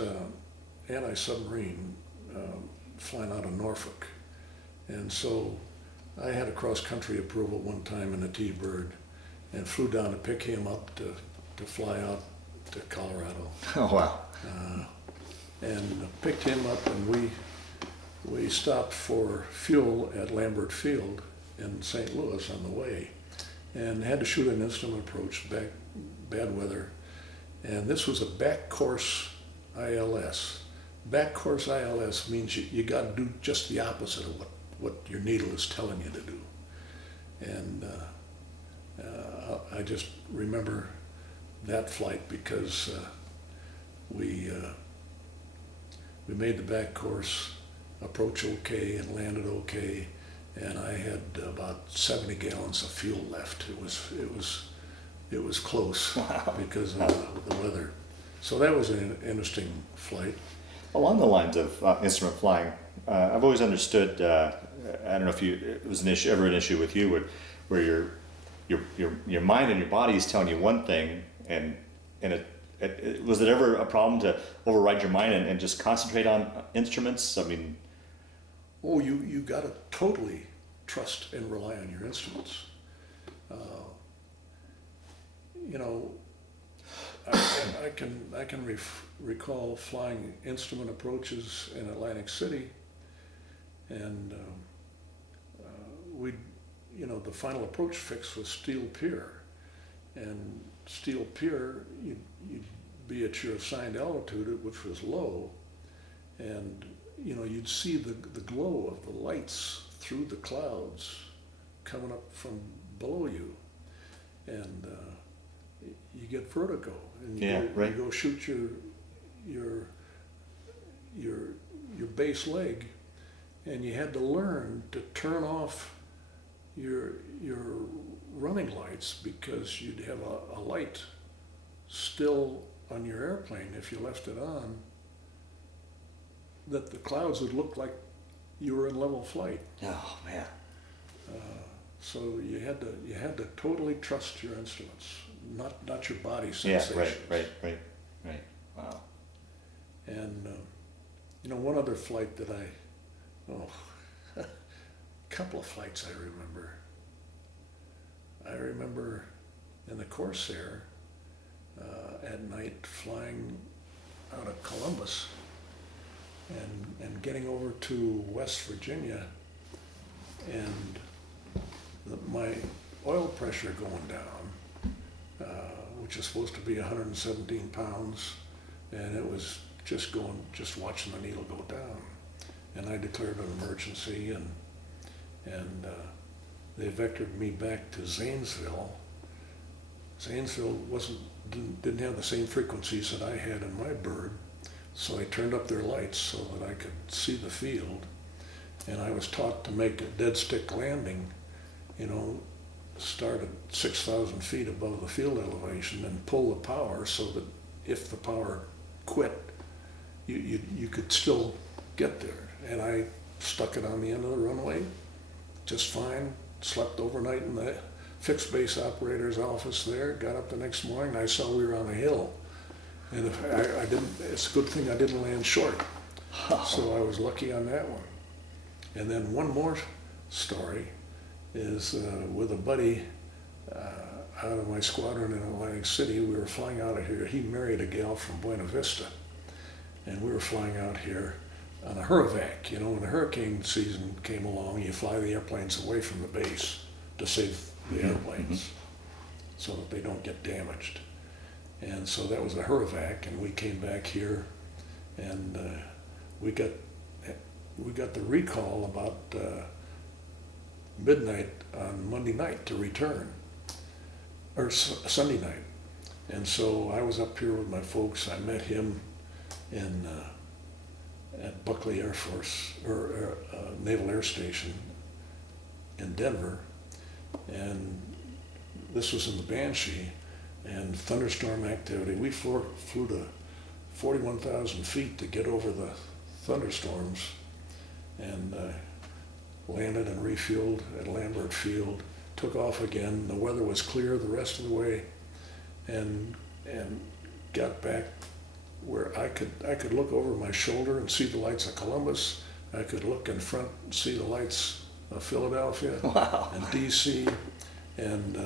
anti-submarine, flying out of Norfolk. And so I had a cross-country approval one time in a T-Bird and flew down to pick him up to fly out to Colorado. Oh, wow. And picked him up, and we stopped for fuel at Lambert Field in St. Louis on the way, and had to shoot an instrument approach, bad weather. And this was a back course ILS. Back course ILS means you got to do just the opposite of what your needle is telling you to do. And I just remember that flight because we made the back course, approach okay and landed okay, and I had about 70 gallons of fuel left. It was close. Wow. Because of the weather. So that was an interesting flight. Along the lines of instrument flying, I've always understood. I don't know if it was ever an issue with you, where your mind and your body is telling you one thing, and was it ever a problem to override your mind and just concentrate on instruments? I mean, Oh, you got to totally trust and rely on your instruments. You know, I can recall flying instrument approaches in Atlantic City, and the final approach fix was Steel Pier, and Steel Pier, you'd be at your assigned altitude, which was low, and you'd see the glow of the lights through the clouds coming up from below you, and you get vertigo, and you go shoot your base leg, and you had to learn to turn off your running lights, because you'd have a light still on your airplane if you left it on, that the clouds would look like you were in level flight. oh man. So you had to totally trust your instruments, not your body sensations. Yeah, right. Wow. And one other flight that a couple of flights I remember. I remember in the Corsair at night flying out of Columbus and getting over to West Virginia, and my oil pressure going down, which is supposed to be 117 pounds, and it was just watching the needle go down. And I declared an emergency, and they vectored me back to Zanesville. Zanesville didn't have the same frequencies that I had in my bird, so I turned up their lights so that I could see the field. And I was taught to make a dead stick landing, start at 6,000 feet above the field elevation and pull the power so that if the power quit, you could still get there. And I stuck it on the end of the runway just fine, slept overnight in the fixed base operator's office there, got up the next morning, and I saw we were on a hill. And if I didn't, it's a good thing I didn't land short. So I was lucky on that one. And then one more story is with a buddy out of my squadron in Atlantic City. We were flying out of here. He married a gal from Buena Vista, and we were flying out here on a hurrivac. When the hurricane season came along, you fly the airplanes away from the base to save the airplanes so that they don't get damaged. And so that was a hurrivac, and we came back here, and we got the recall about midnight on Monday night to return, or Sunday night. And so I was up here with my folks. I met him at Buckley Air Force, or Naval Air Station in Denver, and this was in the Banshee, and thunderstorm activity. We flew to 41,000 feet to get over the thunderstorms, and landed and refueled at Lambert Field, took off again. The weather was clear the rest of the way, and got back where I could look over my shoulder and see the lights of Columbus. I could look in front and see the lights of Philadelphia and D.C. And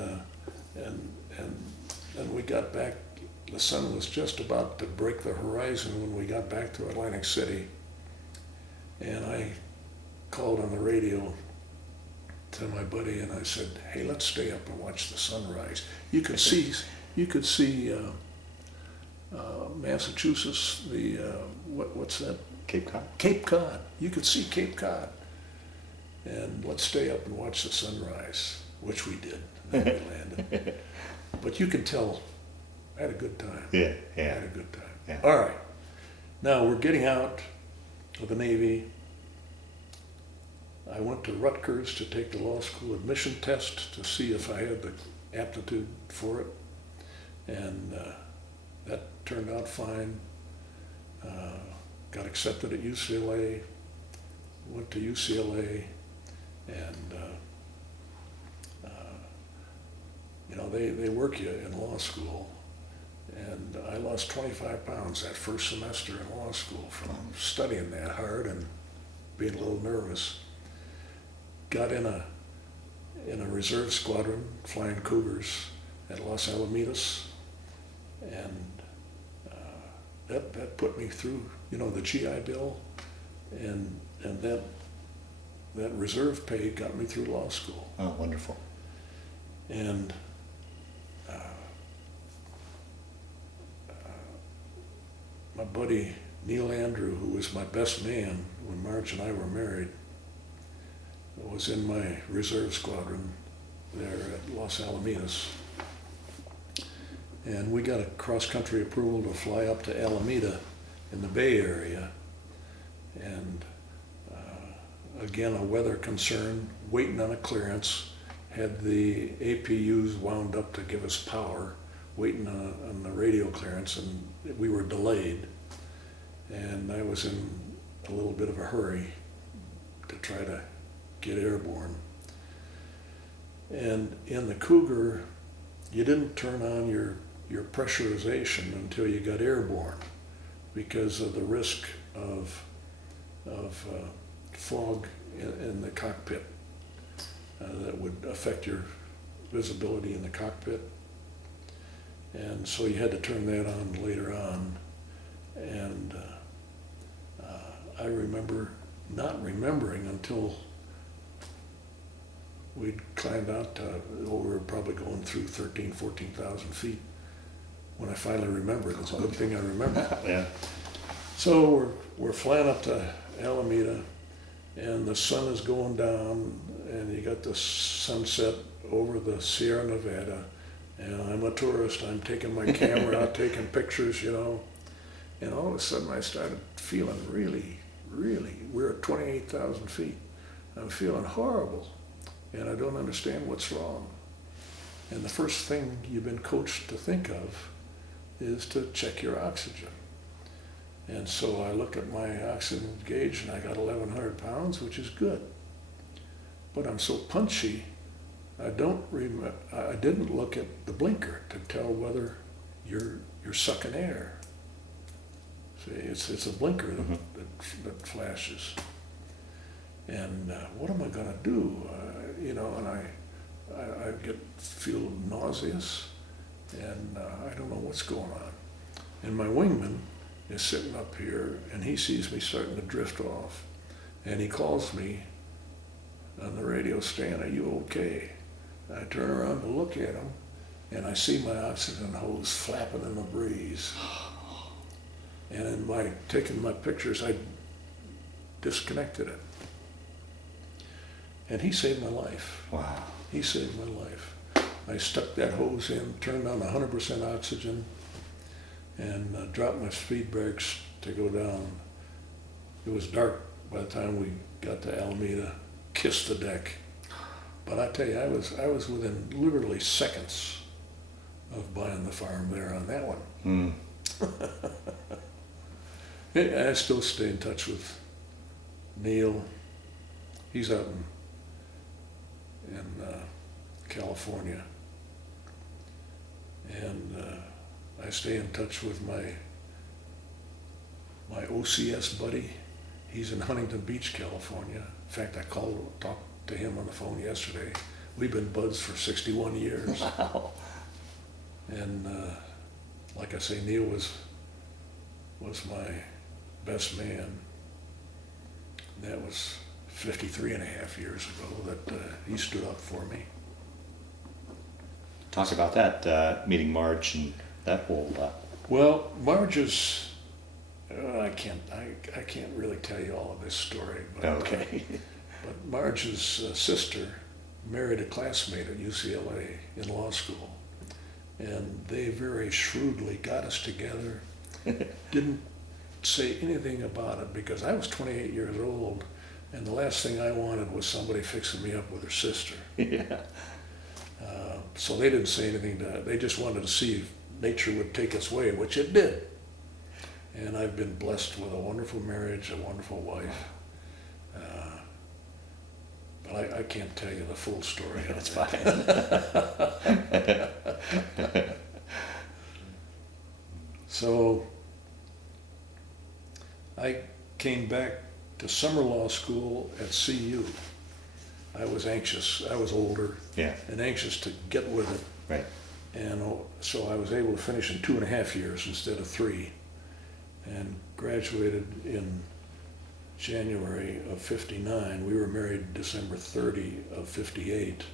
we got back. The sun was just about to break the horizon when we got back to Atlantic City. And I called on the radio to my buddy and I said, "Hey, let's stay up and watch the sunrise." You could see Massachusetts. What's that? Cape Cod? Cape Cod. You could see Cape Cod. And let's stay up and watch the sunrise, which we did. And then we landed. But you can tell I had a good time. Yeah. I had a good time. Yeah. All right. Now we're getting out of the Navy. I went to Rutgers to take the law school admission test to see if I had the aptitude for it. And that turned out fine. Got accepted at UCLA. Went to UCLA. And they work you in law school, and I lost 25 pounds that first semester in law school from studying that hard and being a little nervous. Got in a reserve squadron flying Cougars at Los Alamitos, and that put me through the GI Bill, and that reserve pay got me through law school. Oh, wonderful. And my buddy Neil Andrew, who was my best man when Marge and I were married, was in my reserve squadron there at Los Alamitos. And we got a cross-country approval to fly up to Alameda in the Bay Area. And again, a weather concern, waiting on a clearance, had the APUs wound up to give us power, waiting on the radio clearance, and we were delayed. And I was in a little bit of a hurry to try to get airborne. And in the Cougar, you didn't turn on your pressurization until you got airborne because of the risk of fog in the cockpit that would affect your visibility in the cockpit. And so you had to turn that on later on. And I remember not remembering until we'd climbed out to, we were probably going through 13,000, 14,000 feet when I finally remembered. It's a good thing I remembered. Yeah. So we're flying up to Alameda, and the sun is going down, and you got the sunset over the Sierra Nevada, and I'm a tourist. I'm taking my camera out, taking pictures, and all of a sudden I started feeling really, we're at 28,000 feet. I'm feeling horrible, and I don't understand what's wrong. And the first thing you've been coached to think of is to check your oxygen. And so I look at my oxygen gauge, and I got 1,100 pounds, which is good. But I'm so punchy, I didn't look at the blinker to tell whether you're sucking air. See, it's a blinker that flashes. And what am I going to do? And I feel nauseous, and I don't know what's going on. And my wingman is sitting up here, and he sees me starting to drift off, and he calls me on the radio, "Stan, are you okay?" I turn around to look at him, and I see my oxygen hose flapping in the breeze. And in my taking my pictures, I disconnected it. And he saved my life. Wow. He saved my life. I stuck that hose in, turned on 100% oxygen, and dropped my speed brakes to go down. It was dark by the time we got to Alameda, kissed the deck. But I tell you, I was within literally seconds of buying the farm there on that one. I still stay in touch with Neil. He's out in California. And I stay in touch with my my OCS buddy, he's in Huntington Beach, California. In fact, I talked to him on the phone yesterday. We've been buds for 61 years. Wow. And like I say, Neil was my best man. That was 53 and a half years ago that he stood up for me. Talk about that, meeting Marge and that whole... Well, Marge is, I can't really tell you all of this story. But, Okay. but Marge's sister married a classmate at UCLA in law school. And they very shrewdly got us together, didn't say anything about it because I was 28 years old and the last thing I wanted was somebody fixing me up with her sister. Yeah. So they didn't say anything to it. They just wanted to see if nature would take its way, which it did. And I've been blessed with a wonderful marriage, a wonderful wife. But I can't tell you the full story. That's fine. So I came back to summer law school at CU. I was anxious. I was older Yeah. and anxious to get with it. Right. And so I was able to finish in 2.5 years instead of 3 and graduated in January of 59. We were married December 30 of 58.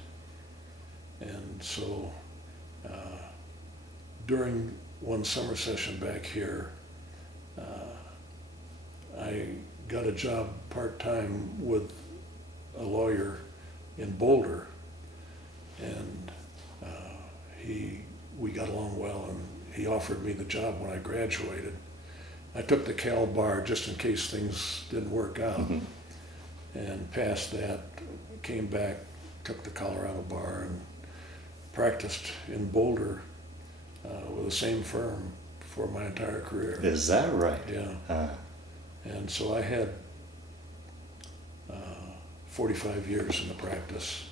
And so during one summer session back here, I got a job part-time with a lawyer in Boulder, and we got along well, and he offered me the job when I graduated. I took the Cal bar just in case things didn't work out, and passed that, came back, took the Colorado bar, and practiced in Boulder with the same firm for my entire career. Is that right? Yeah. And so I had 45 years in the practice.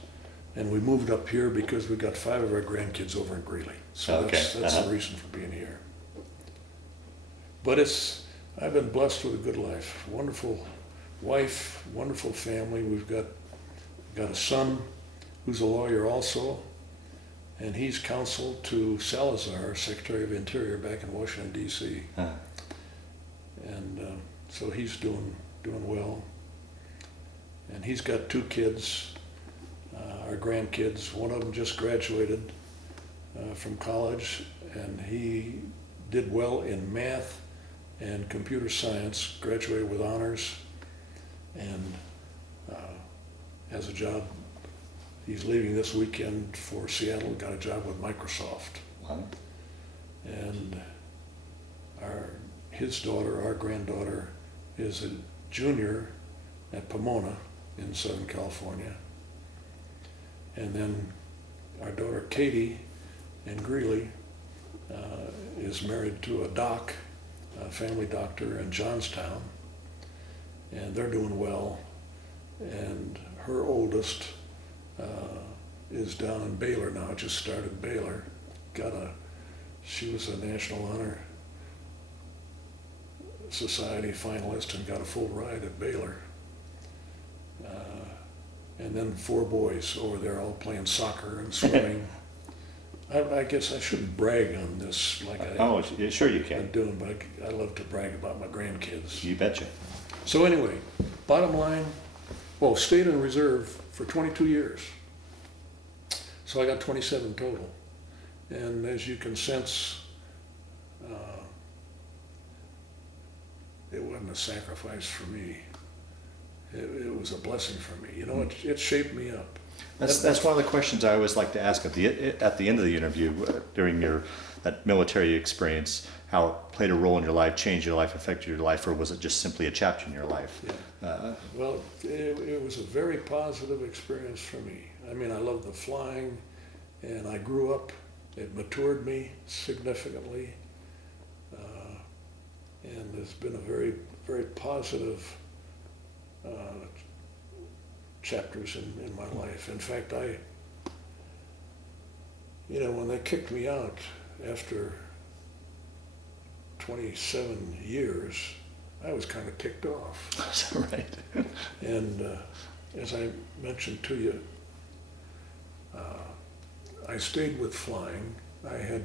And we moved up here because we got 5 of our grandkids over in Greeley. So Okay. that's the reason for being here. But I've been blessed with a good life. Wonderful wife, wonderful family. We've got a son who's a lawyer also, and he's counsel to Salazar, Secretary of Interior back in Washington, D.C. And so he's doing well. And he's got 2 kids, our grandkids. One of them just graduated from college, and he did well in math and computer science, graduated with honors, and has a job. He's leaving this weekend for Seattle, got a job with Microsoft. Wow. And his daughter, our granddaughter, is a junior at Pomona in Southern California. And then our daughter Katie in Greeley is married to a doc, a family doctor in Johnstown, and they're doing well. And her oldest is down in Baylor now, just started Baylor. She was a National Honor Society finalist and got a full ride at Baylor. And then 4 boys over there all playing soccer and swimming. I guess I shouldn't brag on this like Sure you I'm can. doing, but I love to brag about my grandkids. You betcha. So anyway, bottom line, stayed in reserve for 22 years. So I got 27 total. And as you can sense, it wasn't a sacrifice for me. It was a blessing for me. You know, it shaped me up. That's one of the questions I always like to ask at the end of the interview during that military experience. How it played a role in your life, changed your life, affected your life, or was it just simply a chapter in your life? Yeah. Well, it was a very positive experience for me. I mean, I loved the flying, and I grew up. It matured me significantly, and it's been a very, very positive chapters in my life. In fact, when they kicked me out after 27 years, I was kind of ticked off. That's right. And as I mentioned to you, I stayed with flying. I had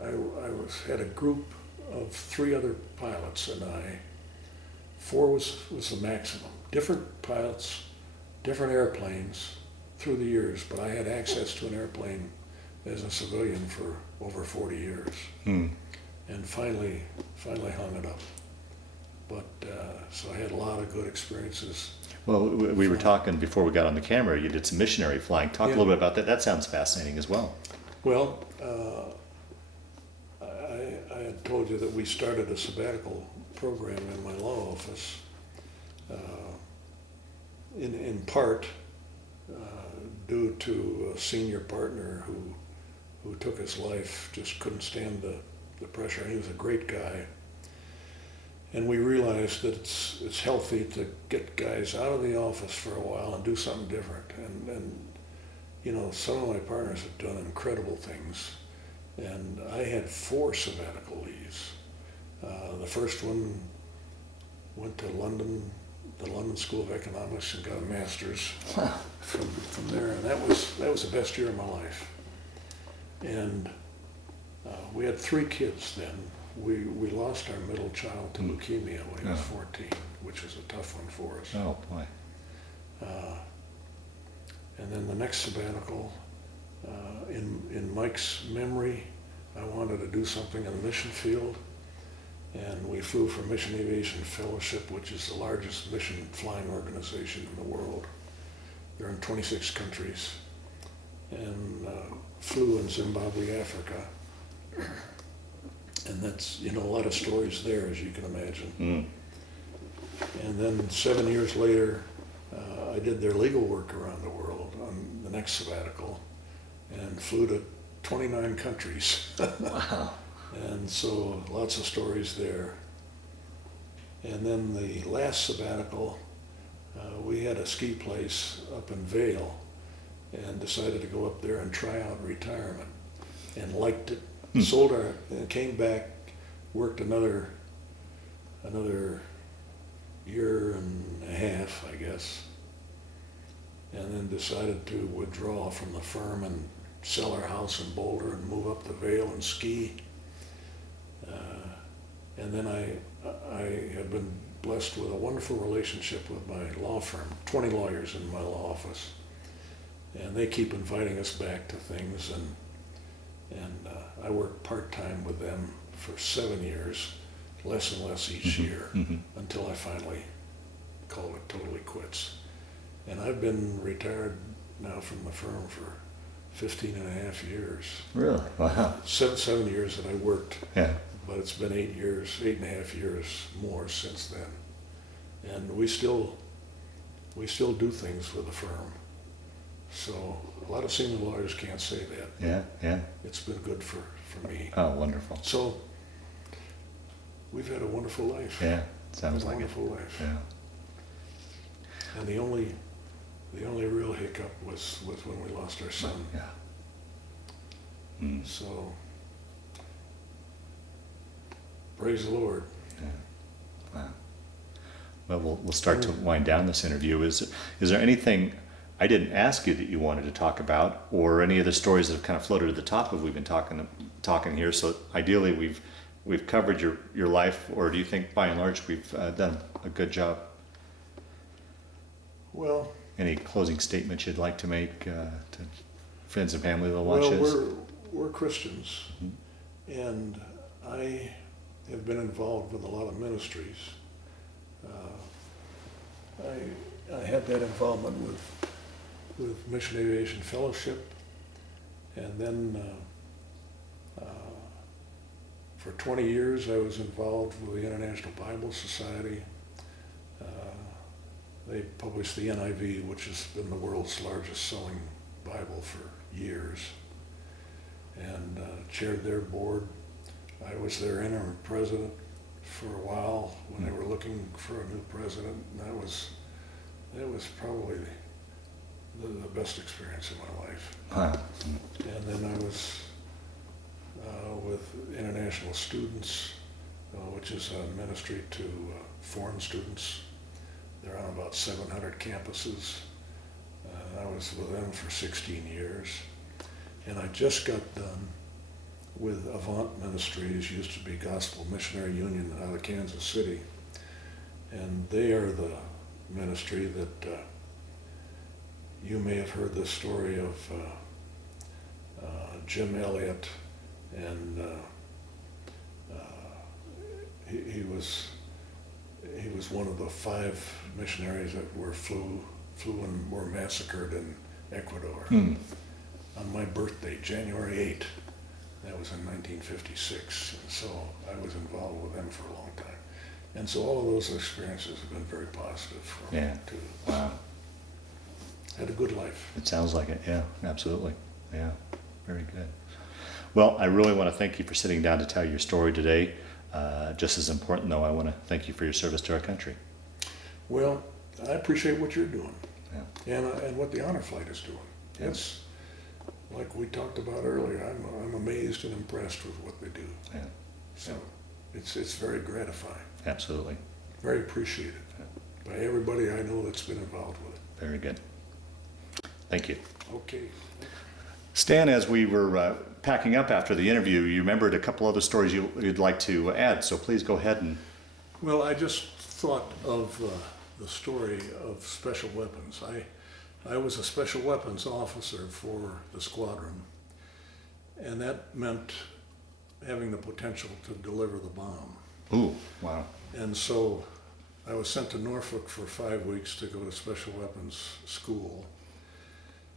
a group of 3 other pilots, and four was the maximum. Different pilots, different airplanes through the years, but I had access to an airplane as a civilian for over 40 years. And finally hung it up. But so I had a lot of good experiences. Well, we were talking before we got on the camera, you did some missionary flying. Talk a little bit about that. That sounds fascinating as well. Well, I had told you that we started a sabbatical program in my law office, in part due to a senior partner who took his life, just couldn't stand the pressure. He was a great guy. And we realized that it's healthy to get guys out of the office for a while and do something different. And you know, some of my partners have done incredible things. And I had 4 sabbatical leaves. The first one went to London, the London School of Economics, and got a master's from there. And that was the best year of my life. And we had 3 kids then. We lost our middle child to leukemia when he was 14, which was a tough one for us. Oh, boy. And then the next sabbatical, in Mike's memory, I wanted to do something in the mission field. And we flew for Mission Aviation Fellowship, which is the largest mission flying organization in the world. They're in 26 countries. And flew in Zimbabwe, Africa. And that's, you know, a lot of stories there, as you can imagine. And then 7 years later, I did their legal work around the world on the next sabbatical and flew to 29 countries. Wow. And so lots of stories there. And then the last sabbatical, we had a ski place up in Vail and decided to go up there and try out retirement and liked it. Sold and came back, worked another year and a half, I guess, and then decided to withdraw from the firm and sell our house in Boulder and move up the Vale and ski. And then I have been blessed with a wonderful relationship with my law firm, 20 lawyers in my law office, and they keep inviting us back to things, and I worked part-time with them for 7 years, less and less each year, until I finally called it totally quits. And I've been retired now from the firm for 15 and a half years. Really? Wow. 7 years that I worked, Yeah. but it's been 8 and a half years more since then. And we still do things with the firm. So a lot of senior lawyers can't say that. Yeah. It's been good for me. Oh, wonderful. So we've had a wonderful life. Yeah, sounds like it. Wonderful life. Yeah. And the only real hiccup was when we lost our son. Yeah. So praise the Lord. Yeah. Wow. Well, we'll start to wind down this interview. Is there anything I didn't ask you that you wanted to talk about, or any of the stories that have kind of floated to the top of we've been talking here? So ideally, we've covered your life, or do you think by and large we've done a good job? Well, any closing statements you'd like to make to friends and family that'll watch this? Well, we're Christians, and I have been involved with a lot of ministries. I had that involvement with Mission Aviation Fellowship, and then for 20 years I was involved with the International Bible Society. They published the NIV, which has been the world's largest selling Bible for years, and chaired their board. I was their interim president for a while when they were looking for a new president, and that was probably the best experience of my life. Wow. And then I was with international students which is a ministry to foreign students. They're on about 700 campuses. I was with them for 16 years. And I just got done with Avant Ministries, used to be Gospel Missionary Union out of Kansas City. And they are the ministry that you may have heard the story of Jim Elliott, and he was one of the 5 missionaries that flew and were massacred in Ecuador on my birthday, January 8th. That was in 1956, and so I was involved with them for a long time. And so all of those experiences have been very positive for me too. Wow. Had a good life. It sounds like it. Yeah, absolutely. Yeah, very good. Well, I really want to thank you for sitting down to tell your story today. Just as important, though, I want to thank you for your service to our country. Well, I appreciate what you're doing, Yeah. and what the Honor Flight is doing. Yeah. It's like we talked about earlier. I'm amazed and impressed with what they do. Yeah. So it's very gratifying. Absolutely. Very appreciated by everybody I know that's been involved with it. Very good. Thank you. Okay. Stan, as we were packing up after the interview, you remembered a couple other stories you'd like to add, so please go ahead and... Well, I just thought of the story of special weapons. I was a special weapons officer for the squadron, and that meant having the potential to deliver the bomb. Ooh, wow. And so I was sent to Norfolk for 5 weeks to go to special weapons school.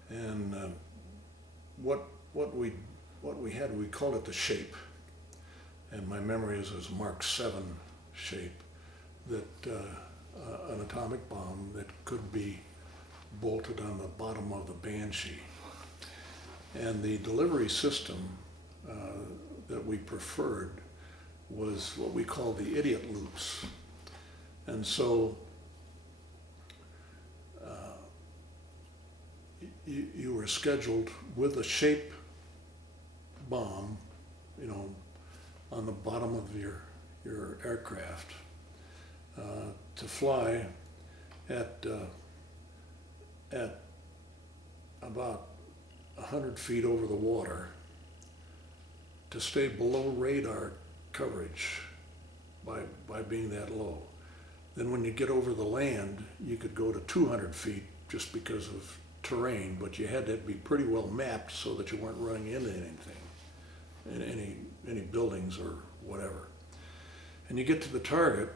And what we had, we called it the shape. And my memory is a Mark 7 shape, that an atomic bomb that could be bolted on the bottom of the Banshee. And the delivery system that we preferred was what we call the idiot loops. And so you were scheduled with a shape bomb, on the bottom of your aircraft to fly at about 100 feet over the water, to stay below radar coverage by being that low. Then when you get over the land, you could go to 200 feet just because of terrain, but you had to be pretty well mapped so that you weren't running into anything, any buildings or whatever. And you get to the target,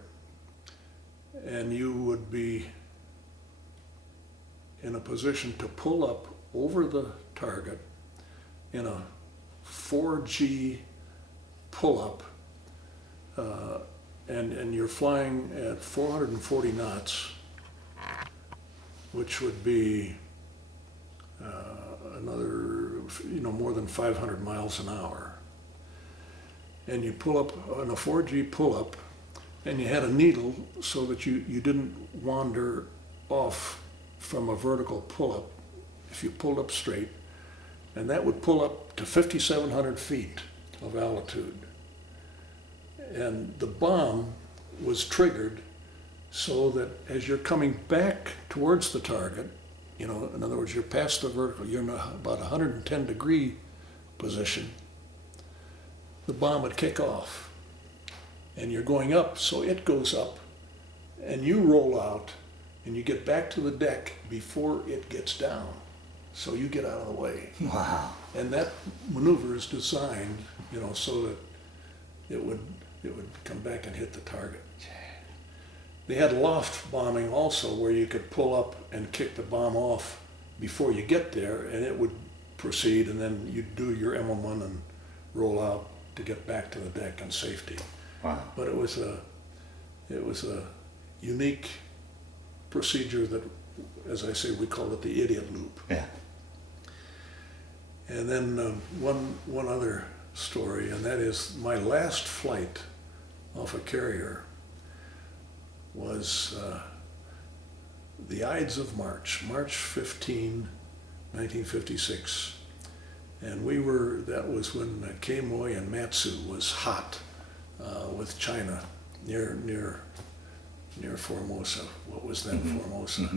and you would be in a position to pull up over the target in a 4G pull-up, and you're flying at 440 knots, which would be another, more than 500 miles an hour. And you pull up on a 4G pull-up, and you had a needle so that you didn't wander off from a vertical pull-up if you pulled up straight, and that would pull up to 5,700 feet of altitude. And the bomb was triggered so that as you're coming back towards the target, in other words, you're past the vertical, you're in about 110 degree position, the bomb would kick off. And you're going up, so it goes up, and you roll out, and you get back to the deck before it gets down. So you get out of the way. Wow. And that maneuver is designed, so that it would come back and hit the target. They had loft bombing also, where you could pull up and kick the bomb off before you get there, and it would proceed, and then you'd do your M1 and roll out to get back to the deck in safety. Wow. But it was a unique procedure that, as I say, we called it the idiot loop. Yeah. And then one other story, and that is my last flight off a carrier was the Ides of March, March 15, 1956. And that was when Kemoy and Matsu was hot with China near Formosa, what was then Formosa.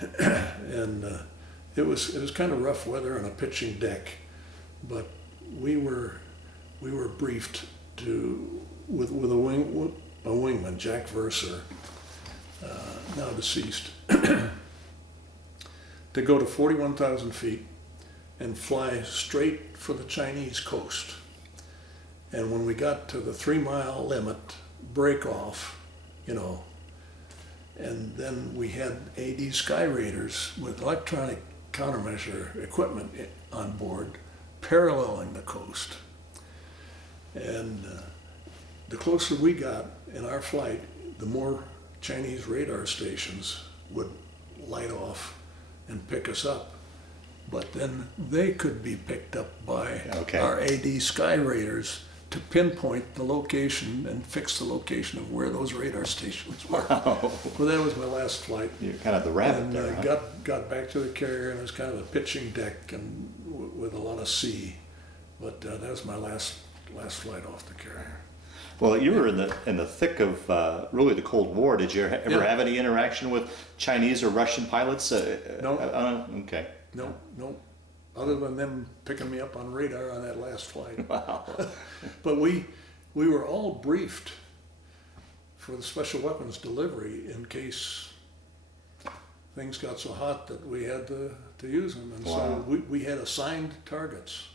And it was kind of rough weather on a pitching deck, but we were briefed with a wingman, Jack Verser, now deceased, to go to 41,000 feet and fly straight for the Chinese coast. And when we got to the 3-mile limit, break off, and then we had AD Sky Raiders with electronic countermeasure equipment on board, paralleling the coast. And the closer we got in our flight, the more Chinese radar stations would light off and pick us up. But then they could be picked up by our AD Sky Raiders to pinpoint the location and fix the location of where those radar stations were. Wow. Well, that was my last flight. You're kind of the rabbit And there, huh? got back to the carrier, and it was kind of a pitching deck and with a lot of sea. But that was my last flight off the carrier. Well, you were in the thick of really the Cold War. Did you ever have any interaction with Chinese or Russian pilots? No. Okay. No. Other than them picking me up on radar on that last flight. Wow. But we were all briefed for the special weapons delivery in case things got so hot that we had to use them. And so we had assigned targets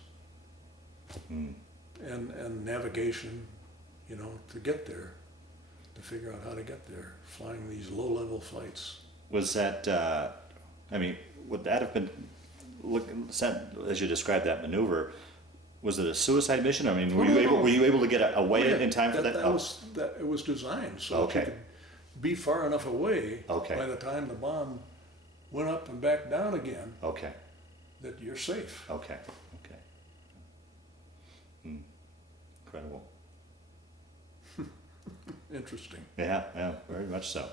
and navigation, to get there, to figure out how to get there, flying these low-level flights. Was that, would that have been, as you described that maneuver, was it a suicide mission? I mean, were you able to get away in time for that? It was designed so that you could be far enough away by the time the bomb went up and back down again. Okay. That you're safe. Okay. Incredible. Interesting. Yeah, very much so.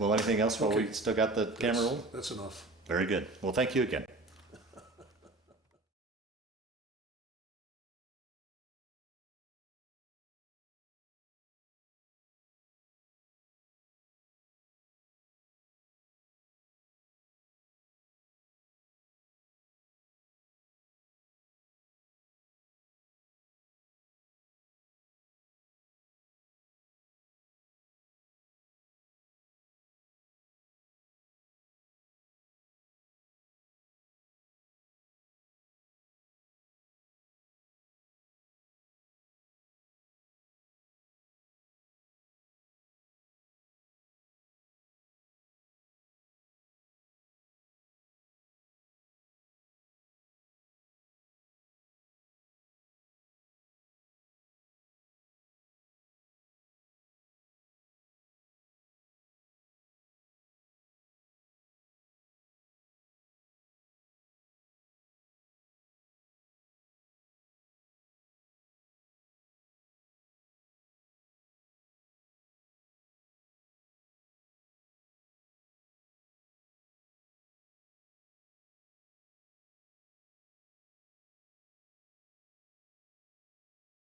Well, anything else while we still got the camera rolling? That's enough. Very good. Well, thank you again.